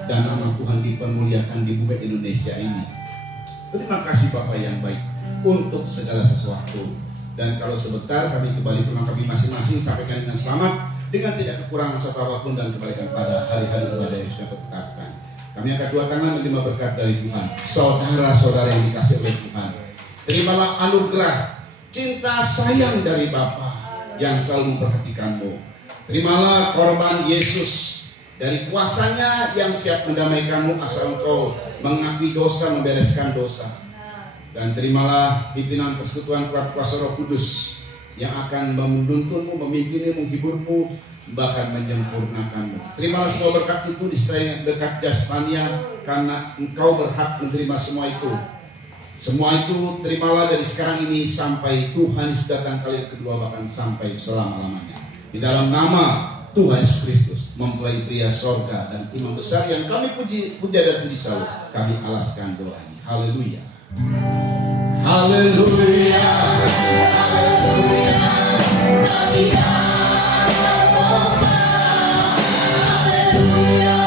dan nama Tuhan dipermuliakan di bumi Indonesia ini. Terima kasih Bapak yang baik untuk segala sesuatu. Dan kalau sebentar kami kembali ke rumah kami masing-masing, sampaikan dengan selamat, dengan tidak kekurangan suatu apapun, dan kembalikan pada hari-hari ibadah yang sudah ditetapkan. Kami angkat dua tangan menerima berkat dari Tuhan. Saudara-saudara yang dikasih oleh Tuhan, terimalah anugerah cinta sayang dari Bapa yang selalu memperhatikanmu. Terimalah korban Yesus dari kuasanya yang siap mendamaikanmu asal engkau mengakui dosa, membereskan dosa. Dan terimalah pimpinan persekutuan kuasa Roh Kudus yang akan menuntunmu, memimpinmu, menghiburmu, bahkan menyempurnakanmu. Terimalah semua berkat itu disertai dekat jasmania, karena engkau berhak menerima semua itu. Semua itu terimalah dari sekarang ini sampai Tuhan Yesus datang kali kedua, bahkan sampai selama-lamanya. Di dalam nama Tuhan Yesus Kristus, mempelai pria sorga dan imam besar yang kami puja dan puji selalu, kami alaskan doa ini. Haleluya. Haleluya, haleluya, kami akan lomba. Haleluya.